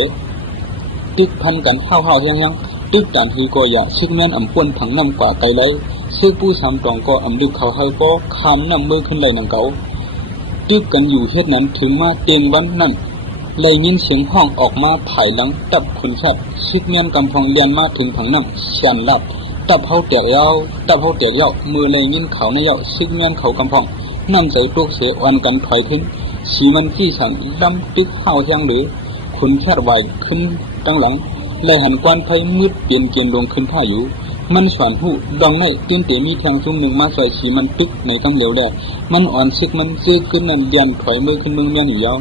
ตึกพันกันข้าวยังตึกจานฮีก็อย่าซึกเมียนอ่ำป้วนผังนำกว่าไกลไรซึกผู้สามตองก็อ่ำดึกเขาเฮาก็คำนำมือขึ้นไหลนังเก่าตึกกันอยู่เฮ็ดนั้นถึงมาเตียงวันนั้นเลยยินเสียงห้องออกมาภายหลังตับขุนชัดซึกเมียนกำพองเลียนมาถึงผังน้ำชันลับตับเขาเตียกยาวมือเลยยินเขาในยาวซึกเมียนเขากำพองน้ำใจตกเสียวันกันถอยขึ้นสีมันขี้ฉันดำตึกเฮาเทียงหรือขุนแค่ไหวขึ้นตั้งหลังเลยหันกวนไฟมืดเปลี่ยนเกียนลงขึ้นท่าอยู่มันสวนหูดองในตื่นเตมีทางซุ่มหนึ่งมาใส่สีมันตึกในกำเหลียวแดดมันอ่อนซึกมันซื้อขึ้นนั่นยันถอยมือขึ้นเมืองเมียนอยู่ยาว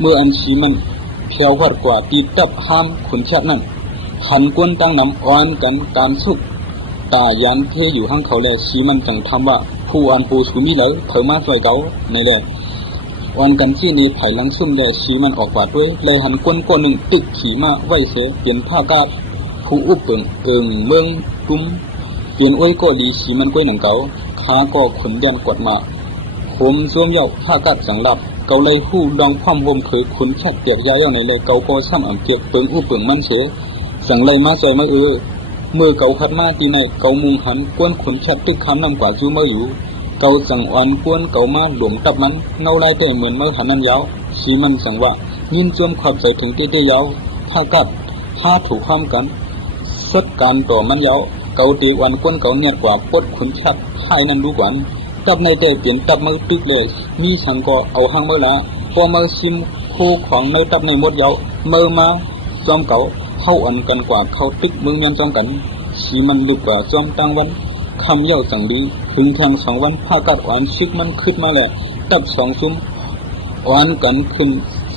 เมื่ออันสีมันเพียววัดกว่าตีตับห้ามขุนชัดนั่นขันกวนตั้งน้ำอ่อนกันการสุกตายันเทอยู่ห้างเขาแลสีมันจังทำว่าผู้อ่านผู้สูมีเลยเผยมาใส่เขาในแลอ่อนกันที่นี้ไผ่ลังซุ่มแลสีมันออกว่าด้วยเลยหันกวนก้อนหนึ่งตึกขี่มาไหวเสเปลี่ยนผ้ากาดผู้อุบเปิงเมืองตุ้มเปลี่ยนอ้วยก็ดีสีมันก้อยหนังเก่าขาก็ขนยันกดมาโหมซ่วมเย้าผ้ากาดสังลับเกาเลยหู้ดองความวมเผยขุนชัดเตียกยาเย้าในเลยเกาก็ซ้ำอ่ำเตียกเปิงอุบเปิงมันเสสังเลยมาใส่มาเมื่อเกาพัดมาตีในเกามุงหันกวนขุนชัดตึกคำนำกว่าจูเมื่ออยู่เกาสังอ่อนกวนเกามาหลวมตับมันเงาลายแต่เหมือนเมื่อหันนั้นยาวสีมันสังว่ายินจวมขอบใส่ถึงเตี้ยยาวผ้ากาดผ้าถูกความกันสัดการต่อมันยาวเกาตีวันกวนเกาเนี่ยกว่าปดขุนชัดให้นั่นดูกวนตับในแต่เปลี่ยนตับมือตึกเลยมีสังก็เอาห้างเมื่อละพอมาซิมคู่ของในตับในหมดยาวเมื่อมาจอมเก่าเข้าอันกันกว่าเขาตึกมึงยันจอมกันสีมันลึกกว่าจอมตั้งวันคำเย้าสังดีถึงทาง2 วันผ้ากาดอ่อนซึกมันขึ้นมาแล้วตับ2 ซุ้มอ่อนกันขึ้น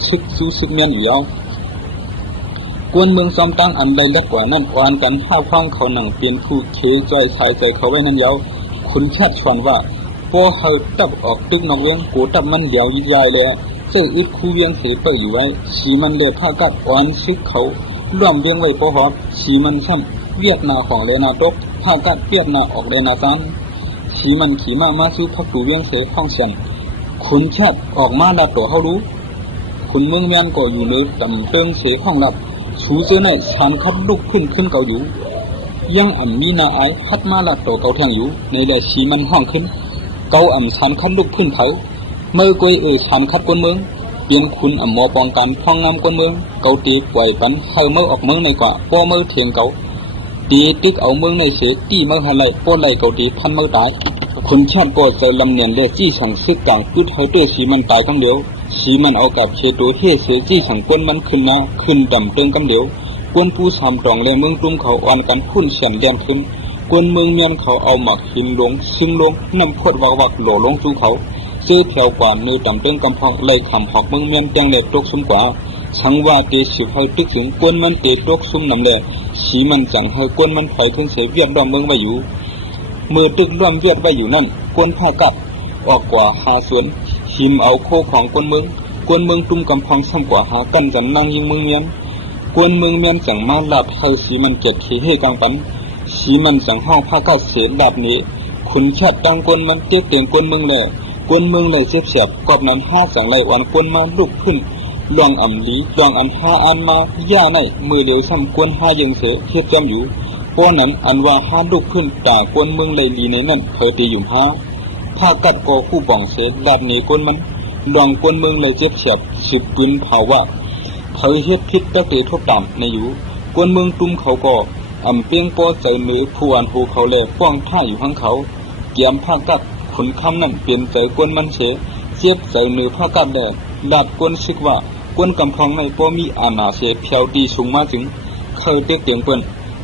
ซึกสู้ซึกเมียนอยู่ยาวกวนเมืองจอมตั้งอันใดเล็กกว่านั้นอ่อนกันห้าคว้างเขาหนังเปลี่ยนผู้เคจอยสายใจเขาไว้นั่นยาวคุณชัดชวนว่าพอเขาตับออกตึกนอกเวียงกูตับมันเดียวยิ่งใหญ่เลยเจ้าอึดคู่เวียงเสียเปิดอยู่ไว้สีมันเลยผ้ากาดอ่อนซึกเขาร่วมเวียงไว้พอหอบสีมันซ้ำเวียดนาของเลนาตกผ้ากาดเวียดนาออกเลนาซันสีมันขี่มาสู้พักดูเวียงเสียห้องเสียงขุนชัดออกมาดัดตัวเขารู้ขุนเมืองเมียนก็อยู่เลยตำเติงเสียห้องหลับสูเจอในสานคัดลุกขึ้นเกาอยู่ยังอ่ำมีนาไอพัดมาดัดตัวเกาแทงอยู่ในแดดสีมันห้องขึ้นเกาอ่ำสานคัดลุกขึ้นเผาเมื่อกวยสานคัดกวนเมืองเปลี่ยนคุณอ่ำหมอปองกันพองงามกวนเมืองเกาตีปล่อยปันเฮาเมื่อออกเมืองในกว่าพอเมื่อเถียงเกาตีตึกเอาเมืองในเสียตีเมื่อหันไหลปอไหลเกาตีพันเมื่อตายคนชาติก็จะลำเนียนและจี้สั่งซึกกลางกุดเฮาเตอสีมันตายทั้งเดียวสีมันเอากับเชตัวเฮเสียจี้สั่งกวนมันขึ้นมาขึ้นดำเติงกันเดียวกวนผู้สามตองและเมืองตุ้มเขาอ่อนกันพุ่นเฉียนแดนขึ้นกวนเมืองเมียนเขาเอาหมักหินลงซึ่งลงน้ำพดวักหล่อลงสู่เขาซื้อแถวกว่าเนื้อดำเติงกำพองไล่ขำหอกเมืองเมียนแจงเล็ดตกซุ่มกว่าสังว่าเตสิบให้ตึกถึงกวนมันเตตกซุ่มนำแล่สีมันจังให้กวนมันไฟขึ้นเสียเวียดดอมเมืองไว้อยู่เมื่อตึกร่วมเวียดไว้อยู่นั่นกวนผ้ากัดออกกว่าหาสวนสี หิมเอาโคของกวนเมืองตุ้มกำพองซ้ำกว่าหากันจันนางยิงเมืองเมียนกวนเมืองเมียนจังมาลาบเฮาสีมันเจ็ดเฮเฮกลางปันสีมันจังห้องผ้ากัดเสียดาบนี้ขุนชัดตังกวนมันเตี้ยเตียงกวนเมืองเลยกวนเมืองเลยเสียบกอบนั้นห้าสังไหลอ่อนกวนมาลุกขึ้นลองอ่ำลีลองอันห้าอันมาย่าในมือเดียวซ้ำกวนห้ายังเสียเฮ็ดจำอยู่ป้อนั้นอันว่าห้าลุกขึ้นตากวนเมืองเลยลีในนั้นเผยตีอยู่ผ้ากัดก่อคู่ป่องเสียดาบนี้กวนมันลองกวนเมืองเลยเสียบสืบปืนเผาว่าเผยเฮ็ดพิษตะเตทบต่ำในอยู่กวนเมืองตุ้มเขาก็อ่ำเปียงป้อใจมือผู้อันหูเขาแลป้องท่าอยู่ข้างเขาเกียมผ้ากัดขุนคำนั่นเปลี่ยนใจกวนมันเสียบใจมือผ้ากัดแลดาบกวนซึกว่ากวนกำพองในป้อมีอาณาเสียเพียวตีสูงมาถึงเคยเตียงเปิ้น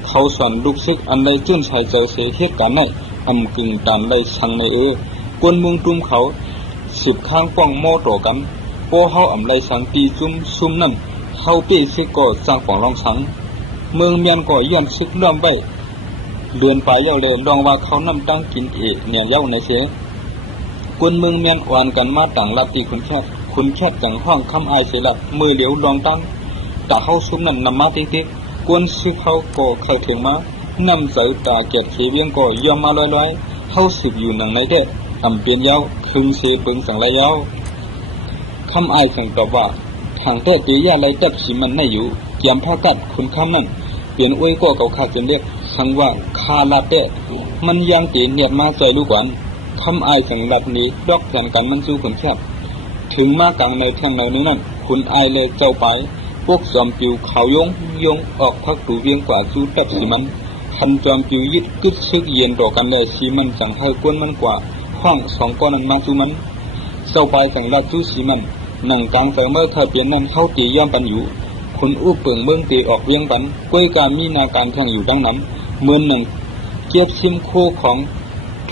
เขาสอนลูกซึกอันใดจื้นชายเจอเสียเหตุการณ์ในอ่ำกึ่งตานใดชังในกวนเมืองตุ้มเขาสืบข้างป้องโมต่อกันป้อเฮาอ่ำไรสังตีจุ้มซุ่มนั่นเฮาเป้ซึกก็สร้างของรองสังเมืองเมียนก็ย้อนซึกเลื่อมไว้เดือนปลายเย้าเลยลองว่าเขานำตั้งกินเนี่ยเย้าในเสียกวนเมืองเมียนอ่อนกันมาต่างลัทธิคุณแค่จังห้องคำอายเสียละมือเหลียวลองตั้งตาเขาซุ่มนั่นนำมาติ๊กกวนซึกเขาก็เข้าถึงมานำเสาตาเกียดเขียเวียงก็ยอมมาลอยเขาสืบอยู่หนังในเด็ดอ่ำเปลี่ยนเย้าคึงเสเปิงสังไรเย้าคำอายสั่งตอบว่าทางเต้ตียาไรตัดสีมันไม่อยู่เกียมผ้ากัดคุณคำนั่นเปลี่ยนอ้วยก็เก่าขาดจนเรียกสังว่าคาลาเต้มันยังตีเนียดมาใจลูกหวานคำอายสั่งลัดนี้ดอกแขนกันมันสู้คนแคบถึงมากลางในแท่งในนี้นั่นคุณอายเลยเจ้าไปพวกจอมปิวเขายงออกพักตูเวียงกว่าสู้ตัดสีมันคันจอมปิวยึดกึศซึกเย็นต่อกันเลยสีมันสั่งให้กวนมันกว่าห้องสองก้อนนั้นมาสู้มันเจ้าไปสั่งลัดสู้สีมันหนังกลางเสมอเธอเปลี่ยนนั้นเข้าตีย่อมปันอยู่คุณอู้เปิงเมืองตีออกเวียงปันก้วยการมีนาการแข่งอยู่ดังนั้นเมื่อหนึ่งเก็บซิมโคของ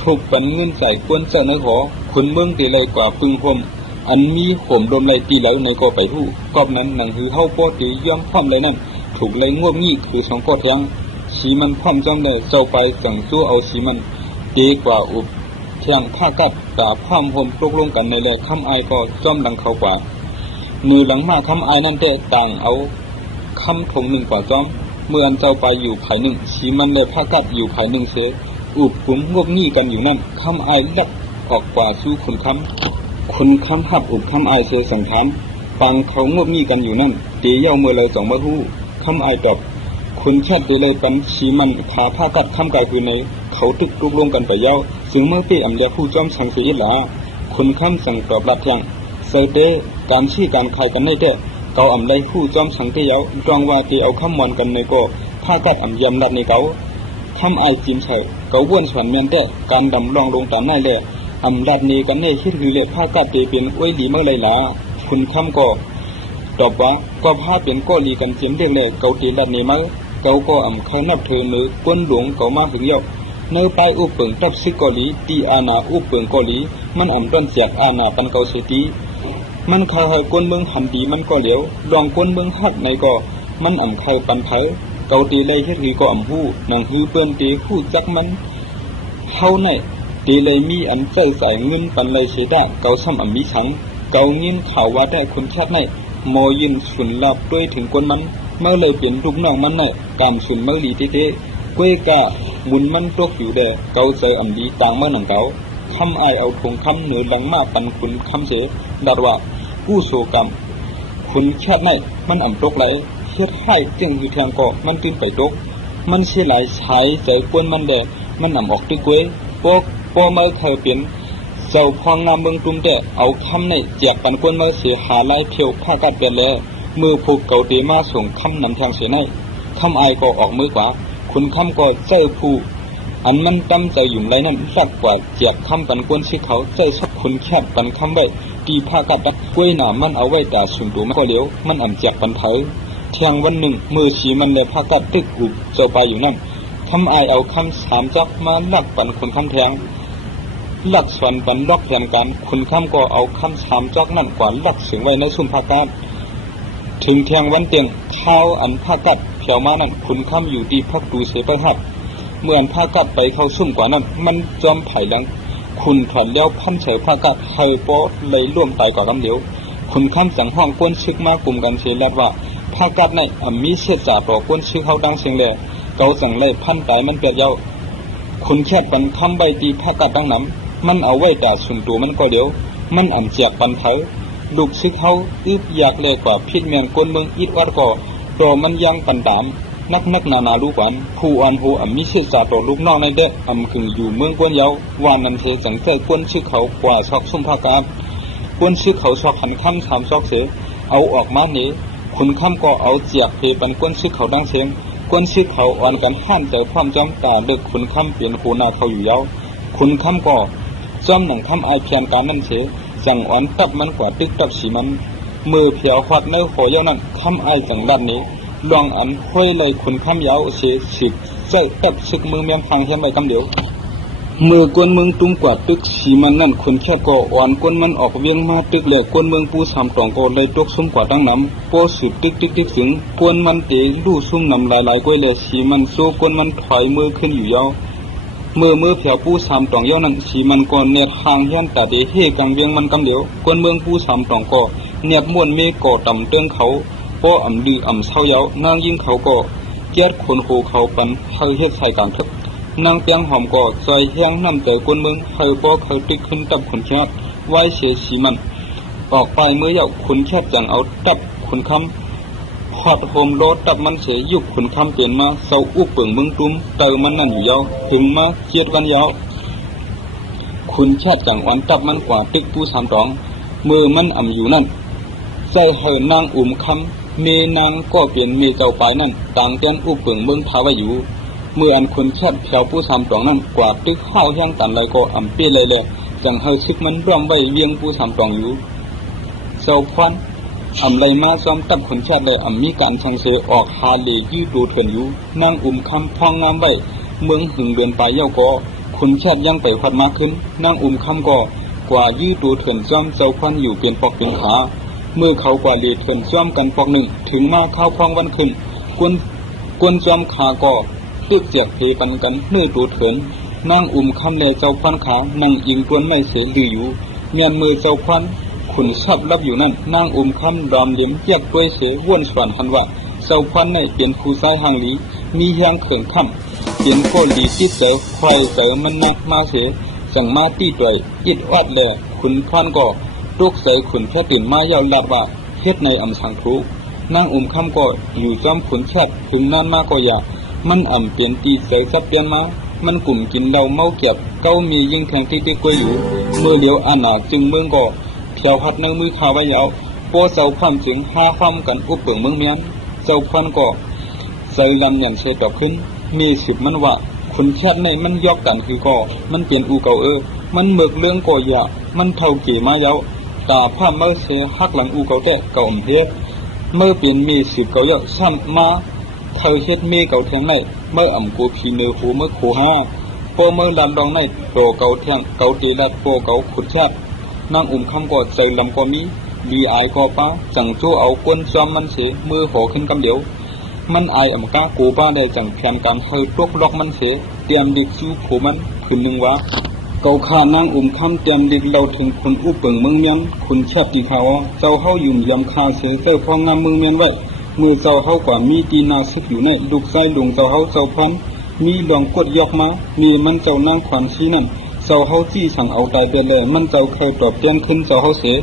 ถูกปันเงินใส่กวนเจ้าเนื้อหอคุณเมืองตีเลยกว่าปึงพมอันมีห่มดมไหลตีแล้วในก็ไปทู่กอบนั้นหนังหือเข้าป้อตีย่อมพร้อมเลยนั่นถูกเลยงวบงี้คือสองก้อแทงสีมันพร้อมจำเลยเจ้าไปสั่งสู้เอาสีมันตีกว่าอุบเทียงผ้ากัดตาพร้อมห่มตกลงกันในแลคำอายก็จ้อมดังเขากว่ามือหลังมาคำอายนั่นแต่ต่างเอาคำถงหนึ่งกว่าจ้อมเมื่อเจ้าไปอยู่ภายหนึ่งสีมันเลยผ้ากัดอยู่ภายหนึ่งเสอุบกุ้มงวบงี้กันอยู่นั่นคำอายลักออกกว่าสู้คุณคำหับอุบคำอายเสสังขารฟังเขางวบงี้กันอยู่นั่นตีเย้าเมื่อเลยสองมาหู้คำอายตอบคุณแค่ตีเลยปันสีมันขาผ้ากัดคำกายคือในเขาตึกตกลงกันไปเย้าซึ่งเมื่อปีอำเลียผู้จ้อมสังเสียหลาคุณคำสั่งตอบรับยังเสเตการชี้การขายกันในเตะเกาอำไลผู้จอมสังเทียวจองว่าตีเอาคำมอนกันในก็ผ้ากัดอำยำดัดในเกาคำไอจินเฉยเกาวนสวนเมียนเตะการดำลองลงตามในเละอำดัดนี้กันเนี่ยคิดคือเละผ้ากัดตีเป็นอ้วยดีเมื่อไรล่ะคุณคำก็ตอบว่าก็ผ้าเป็นก็ลีกันเจียมเรียกเลยเกาตีดัดนี้มั้งเกาก็อำเคยนับเธอมือก้นหลวงเกามาถึงเยาเนื้อไปอุปเปิงตับซิกเกาหลีตีอาณาอุปเปิงเกาหลีมันอำต้นเสียกอาณาปันเกาเสตีมันคายก้นเมืองหันดีมันก็เหลียวดองก้นเมืองหักในก็มันอ่ำไข่ปันเผอเกาตีเลยเฮ็ดหือก็อ่ำหู้หนังหือเปิ้มตีหู้จักมันเฮาในตีเลยมีอันเจ้ใส่เงินปันเลยเสดาเกาซ้ำอ่ำมีฉังเกาเงินข่าวว่าได้คนชาติในโมยินสุนลับด้วยถึงก้นมันเมื่อเลยเปลี่ยนลูกน้องมันในกามสุนเมื่อลีเต้กวยกามุนมันตกอยู่เดเกาเจออ่ำดีต่างเมื่อหนังเกาคำอายเอาทงคำเหนือหลังมาปันคุณคำเสดัดว่าผู้โศกรรมคุณแค่ไหนมันอ่ำตกไหลเฮ็ดให้เจียงอยู่ทางก็มันตื่นไปตกมันเสียหลายใช้ใจกวนมันเดมันอ่ำออกตึกเว้ยพวกเมื่อเคยเป็นเจ้าพองงามเมืองตุ้มเดเอาคำในแจกปันกวนเมื่อเสียหาไล่เที่ยวผ้ากัดเปลี่ยนแล้วมือผูกเกาเตมาส่งคำนำทางเสียในคำอายก็ออกมือกว่าคุณคำก็เจ้าผู้อันมันตั้มใจอยู่ไรนั่นสักกว่าแจกคำปันกวนสิเขาเจ้าสักคุณแคบปันคำไว้ตีผ้ากัดดักกล้วยหนามันเอาไว้แต่สุนตัวมันก็เลี้ยวมันอ่ำแจกปันเถอเที่ยงวันหนึ่งมือสีมันเลยผ้ากัดตึกอุบเจ้าไปอยู่นั่นคำอายเอาคำสามจักมาลักปันคนคำแทงลักสวนปันล็อกแทนกันคุณคำก็เอาคำสามจักนั่นกว่าลักเสียงไว้ในซุ่มผ้ากัดถึงเที่ยงวันเตียงข้าวอันผ้ากัดเขียวมานั่นคุณคำอยู่ที่พักดูเสไปหับเมื่อผ้ากัดไปเข้าซุ่มกว่านั้นมันจอมไผ่หลัง คุณถอนเลี้ยวพันเฉยพากัดเฮยโปเลยร่วมตายก่อกำเดียวคุณคำสั่งห้องก้นชึกมากลุ่มกันเสียแล้วว่าพากัดในมีเสียจ่าต่อก้นชึกเขาดังเสียงเลยเกาสั่งเลยพันตายมันเปียกเย้าคุณแค่ปันคำใบตีพากัดดังน้ำมันเอาไว้ด่าสุ่มตัวมันก็เดียวมันอ่ำเจียกปันเถอลูกชึกเขาอึบอยากเลยกว่าพิษเมียนก้นเมืองอิดวัดก่อรอมันยังปันดามนักนาลูกหวานผู้อ่อนหูมีเสียจ่าต่อลูกน้องในเด็กขึงอยู่เมืองกวนเยาว่านันเทสังเกตกวนชึกเขากว่าซอกซุ่มพากาบกวนชึกเขาซอกหันคำ3 ซอกเสียเอาออกมาเนี้คุณคำก็เอาเจียกเพปันกวนชึกเขาดังเสียงกวนชึกเขาอ่อนกันห้ามใจความจำตาเด็กคุณคำเปลี่ยนหูนาเขาอยู่เยาคุณคำก็จอมหนังคำไอเพียนการนั่นเสียสั่งอ่อนตับมันกว่าตึกตับสีมันมือเพียวหอดในหัวเยานั้นคำไอสั่งด้านนี้ลองอันห้อยเลยคุณคำยาวเสียสิบใจตับซึกมือเมียนพังเฮียมไปคำเดียวมือกวนเมืองตุ้มกว่าตึกสีมันนั่นคุณแค่ก็อ่อนกวนมันออกเวียงมาตึกเหลือกวนเมืองปูสามตองก็เลยตกซุ่มกว่าตั้งน้ำโปสุดตึกถึงกวนมันเตะลู่ซุ่มนำหลายกวยเลยสีมันโซกวนมันถอยมือขึ้นอยู่ยาวมือเพียวปูสามตองเย้านั้นสีมันก็เนียดห่างเฮียนแต่เดเฮกังเวียงมันคำเดียวกวนเมืองปูสามตองก็เนียดม้วนเมก่อต่ำเตืองเขาป้อดื้อเศร้าเย้านางยิ่งเขาก็เกียดคนโหเขาปันเฮยเฮ็ดใส่การทึบนางเปียงหอมก็ใจแห้งน้ำใจกวนเมืองเฮยป้อเฮยตึกขึ้นตับขุนแคบไว้เสียสีมันออกไปเมื่อเย้าขุนแคบจังเอาตับขุนคำพอดโฮมโลตับมันเสียยุบขุนคำเปลี่ยนมาเศร้าอุบเปิงเมืองตุ้มเติมมันนั่นอยู่เย้าถึงมาเกียดกันเย้าขุนแคบจังวันตับมันกว่าตึกปูสามตองมือมันอยู่นั่นใจเฮยนางคำเมนางก็เปลี่ยนเมเจ้าปลายนั่นต่างเต้นอุบเปิงเมืองพาไว้อยู่เมื่ออันคนแคบแถวผู้สามตองนั่นกว่าตึกข้าวแห้งตันเลยก็เปี้ยเลยจังเฮยชึกมันร่วมไว้เวียงผู้สามตองอยู่เจ้าพรไรมาซ้อมตับคนแคบเลยมีการชังเสออกฮาเลยืดตัวเถื่อนอยู่นางคำพองงามไว้เมืองหึงเดือนปลายเย้าก็คนแคบยังไปพัดมากขึ้นนางคำก็กว่ายืดตัวเถื่อนซ้อมเจ้าพรอยู่เปลี่ยนปอกเป็นขาเมื่อเขากว่าเลเถื่อนซ้อมกันปอกหนึ่งถึงมาเข้าคลองวันขึ้นกวนซ้อมขาก็ตึกเจียกเพปันกันเนื้อตัวเถื่อนนางคำเลยเจ้าพันขานั่งอิงตัวไม่เสียลืออยู่เมียนมือเจ้าพันขุนชับรับอยู่นั่นนางคำดอมเลี้ยมแยกด้วยเสียว่นสวนหันว่าเจ้าพันในเปลี่ยนผู้ชายหางลีมีแหงเขินค่ำเปลี่ยนโกลีติดเจอควายเจอมันนักมาเสียสั่งมาตีด้วยอิดวัดแลขุนพันก็ลูกใส่ขุนแค่ตื่นมาเย้าลัดว่าเฮ็ดในสังทุนางคำก็อยู่จอมขุนแคบถึงนั่นมาก็อย่ามันเปลี่ยนตีใส่ซับเปลี่ยนมามันกลุ่มกินเหล้าเมาเก็บเก้ามียิ่งแทงที่กล้วยอยู่เมื่อเลี้ยวจึงเมืองก็เพียวหัดในมือข่าวไว้ยาวโปเจ้าพันจึงหาความกันอุบเปิงเมืองเมียนเจ้าพันก็ใส่ลำอย่างเชตอบขึ้นมีสิบมันว่าขุนแคบในมันยอกกันคือก็มันเปลี่ยนอูเก่ามันเมือกเรื่องก็อย่ามันเท่าเกี่มายาวตาผ้าเมื่อเสียหักหลังอูเก่าแต่เก่าเฮ็ดเมื่อเปลี่ยนมีสิบเก่าเยอะซ้ำมาเธอเฮ็ดมีเก่าแทงในเมื่อกูพีเนื้อหูเมื่อโคห้าโปเมื่อลำดองในโตเก่าแทงเก่าตีลัดโปเก่าขุดแคบนางคำก็ใจลำก็มีดีอายก็ป้าจังจู้เอาก้นซ้อมมันเสียมือโหขึ้นกำเดียวมันอายกากูป้าได้จังแผนการเฮยตกล็อกมันเสียเตรียมดิกสู้ผูมันคืนหนึ่งวะเก่าขานางคำเตรียมดิกเราถึงคนอุบเปิงเมืองเมียนคุณแคบตีเขาเจ้าเฮายุ่มยำคาเสียเจ้าพองงามเมืองเมียนไว้มือเจ้าเฮากว่ามีตีนาซึกอยู่ในลูกไส้หลวงเจ้าเฮาเจ้าพันมีหลวงกดยอกมามีมันเจ้านางขวัญชี้นั่นเจ้าเฮาจี้สั่งเอาตายไปเลยมันเจ้าเคยตอบเตือนขึ้นเจ้าเฮาเสีย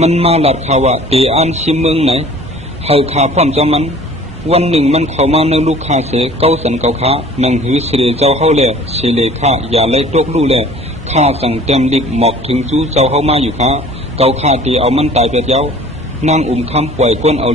มันมาหลัดข่าวว่าเตอันชิมเมืองไหนเฮาขาพร้อมเจ้ามันวันหนึ่งมันเข้ามาในลูกค้าเสียเก้าสันเก้าขานังหือเสด็จเจ้าเฮาแลเสเลข้าอย่าไล่ตกลู่แลข้าสั่งเต็มดิกหมอกถึงจู้เจ้าเฮามาอยู่ขาเก้าขาตีเอามันตายไปเจ้านางคำปล่อยก้นเอา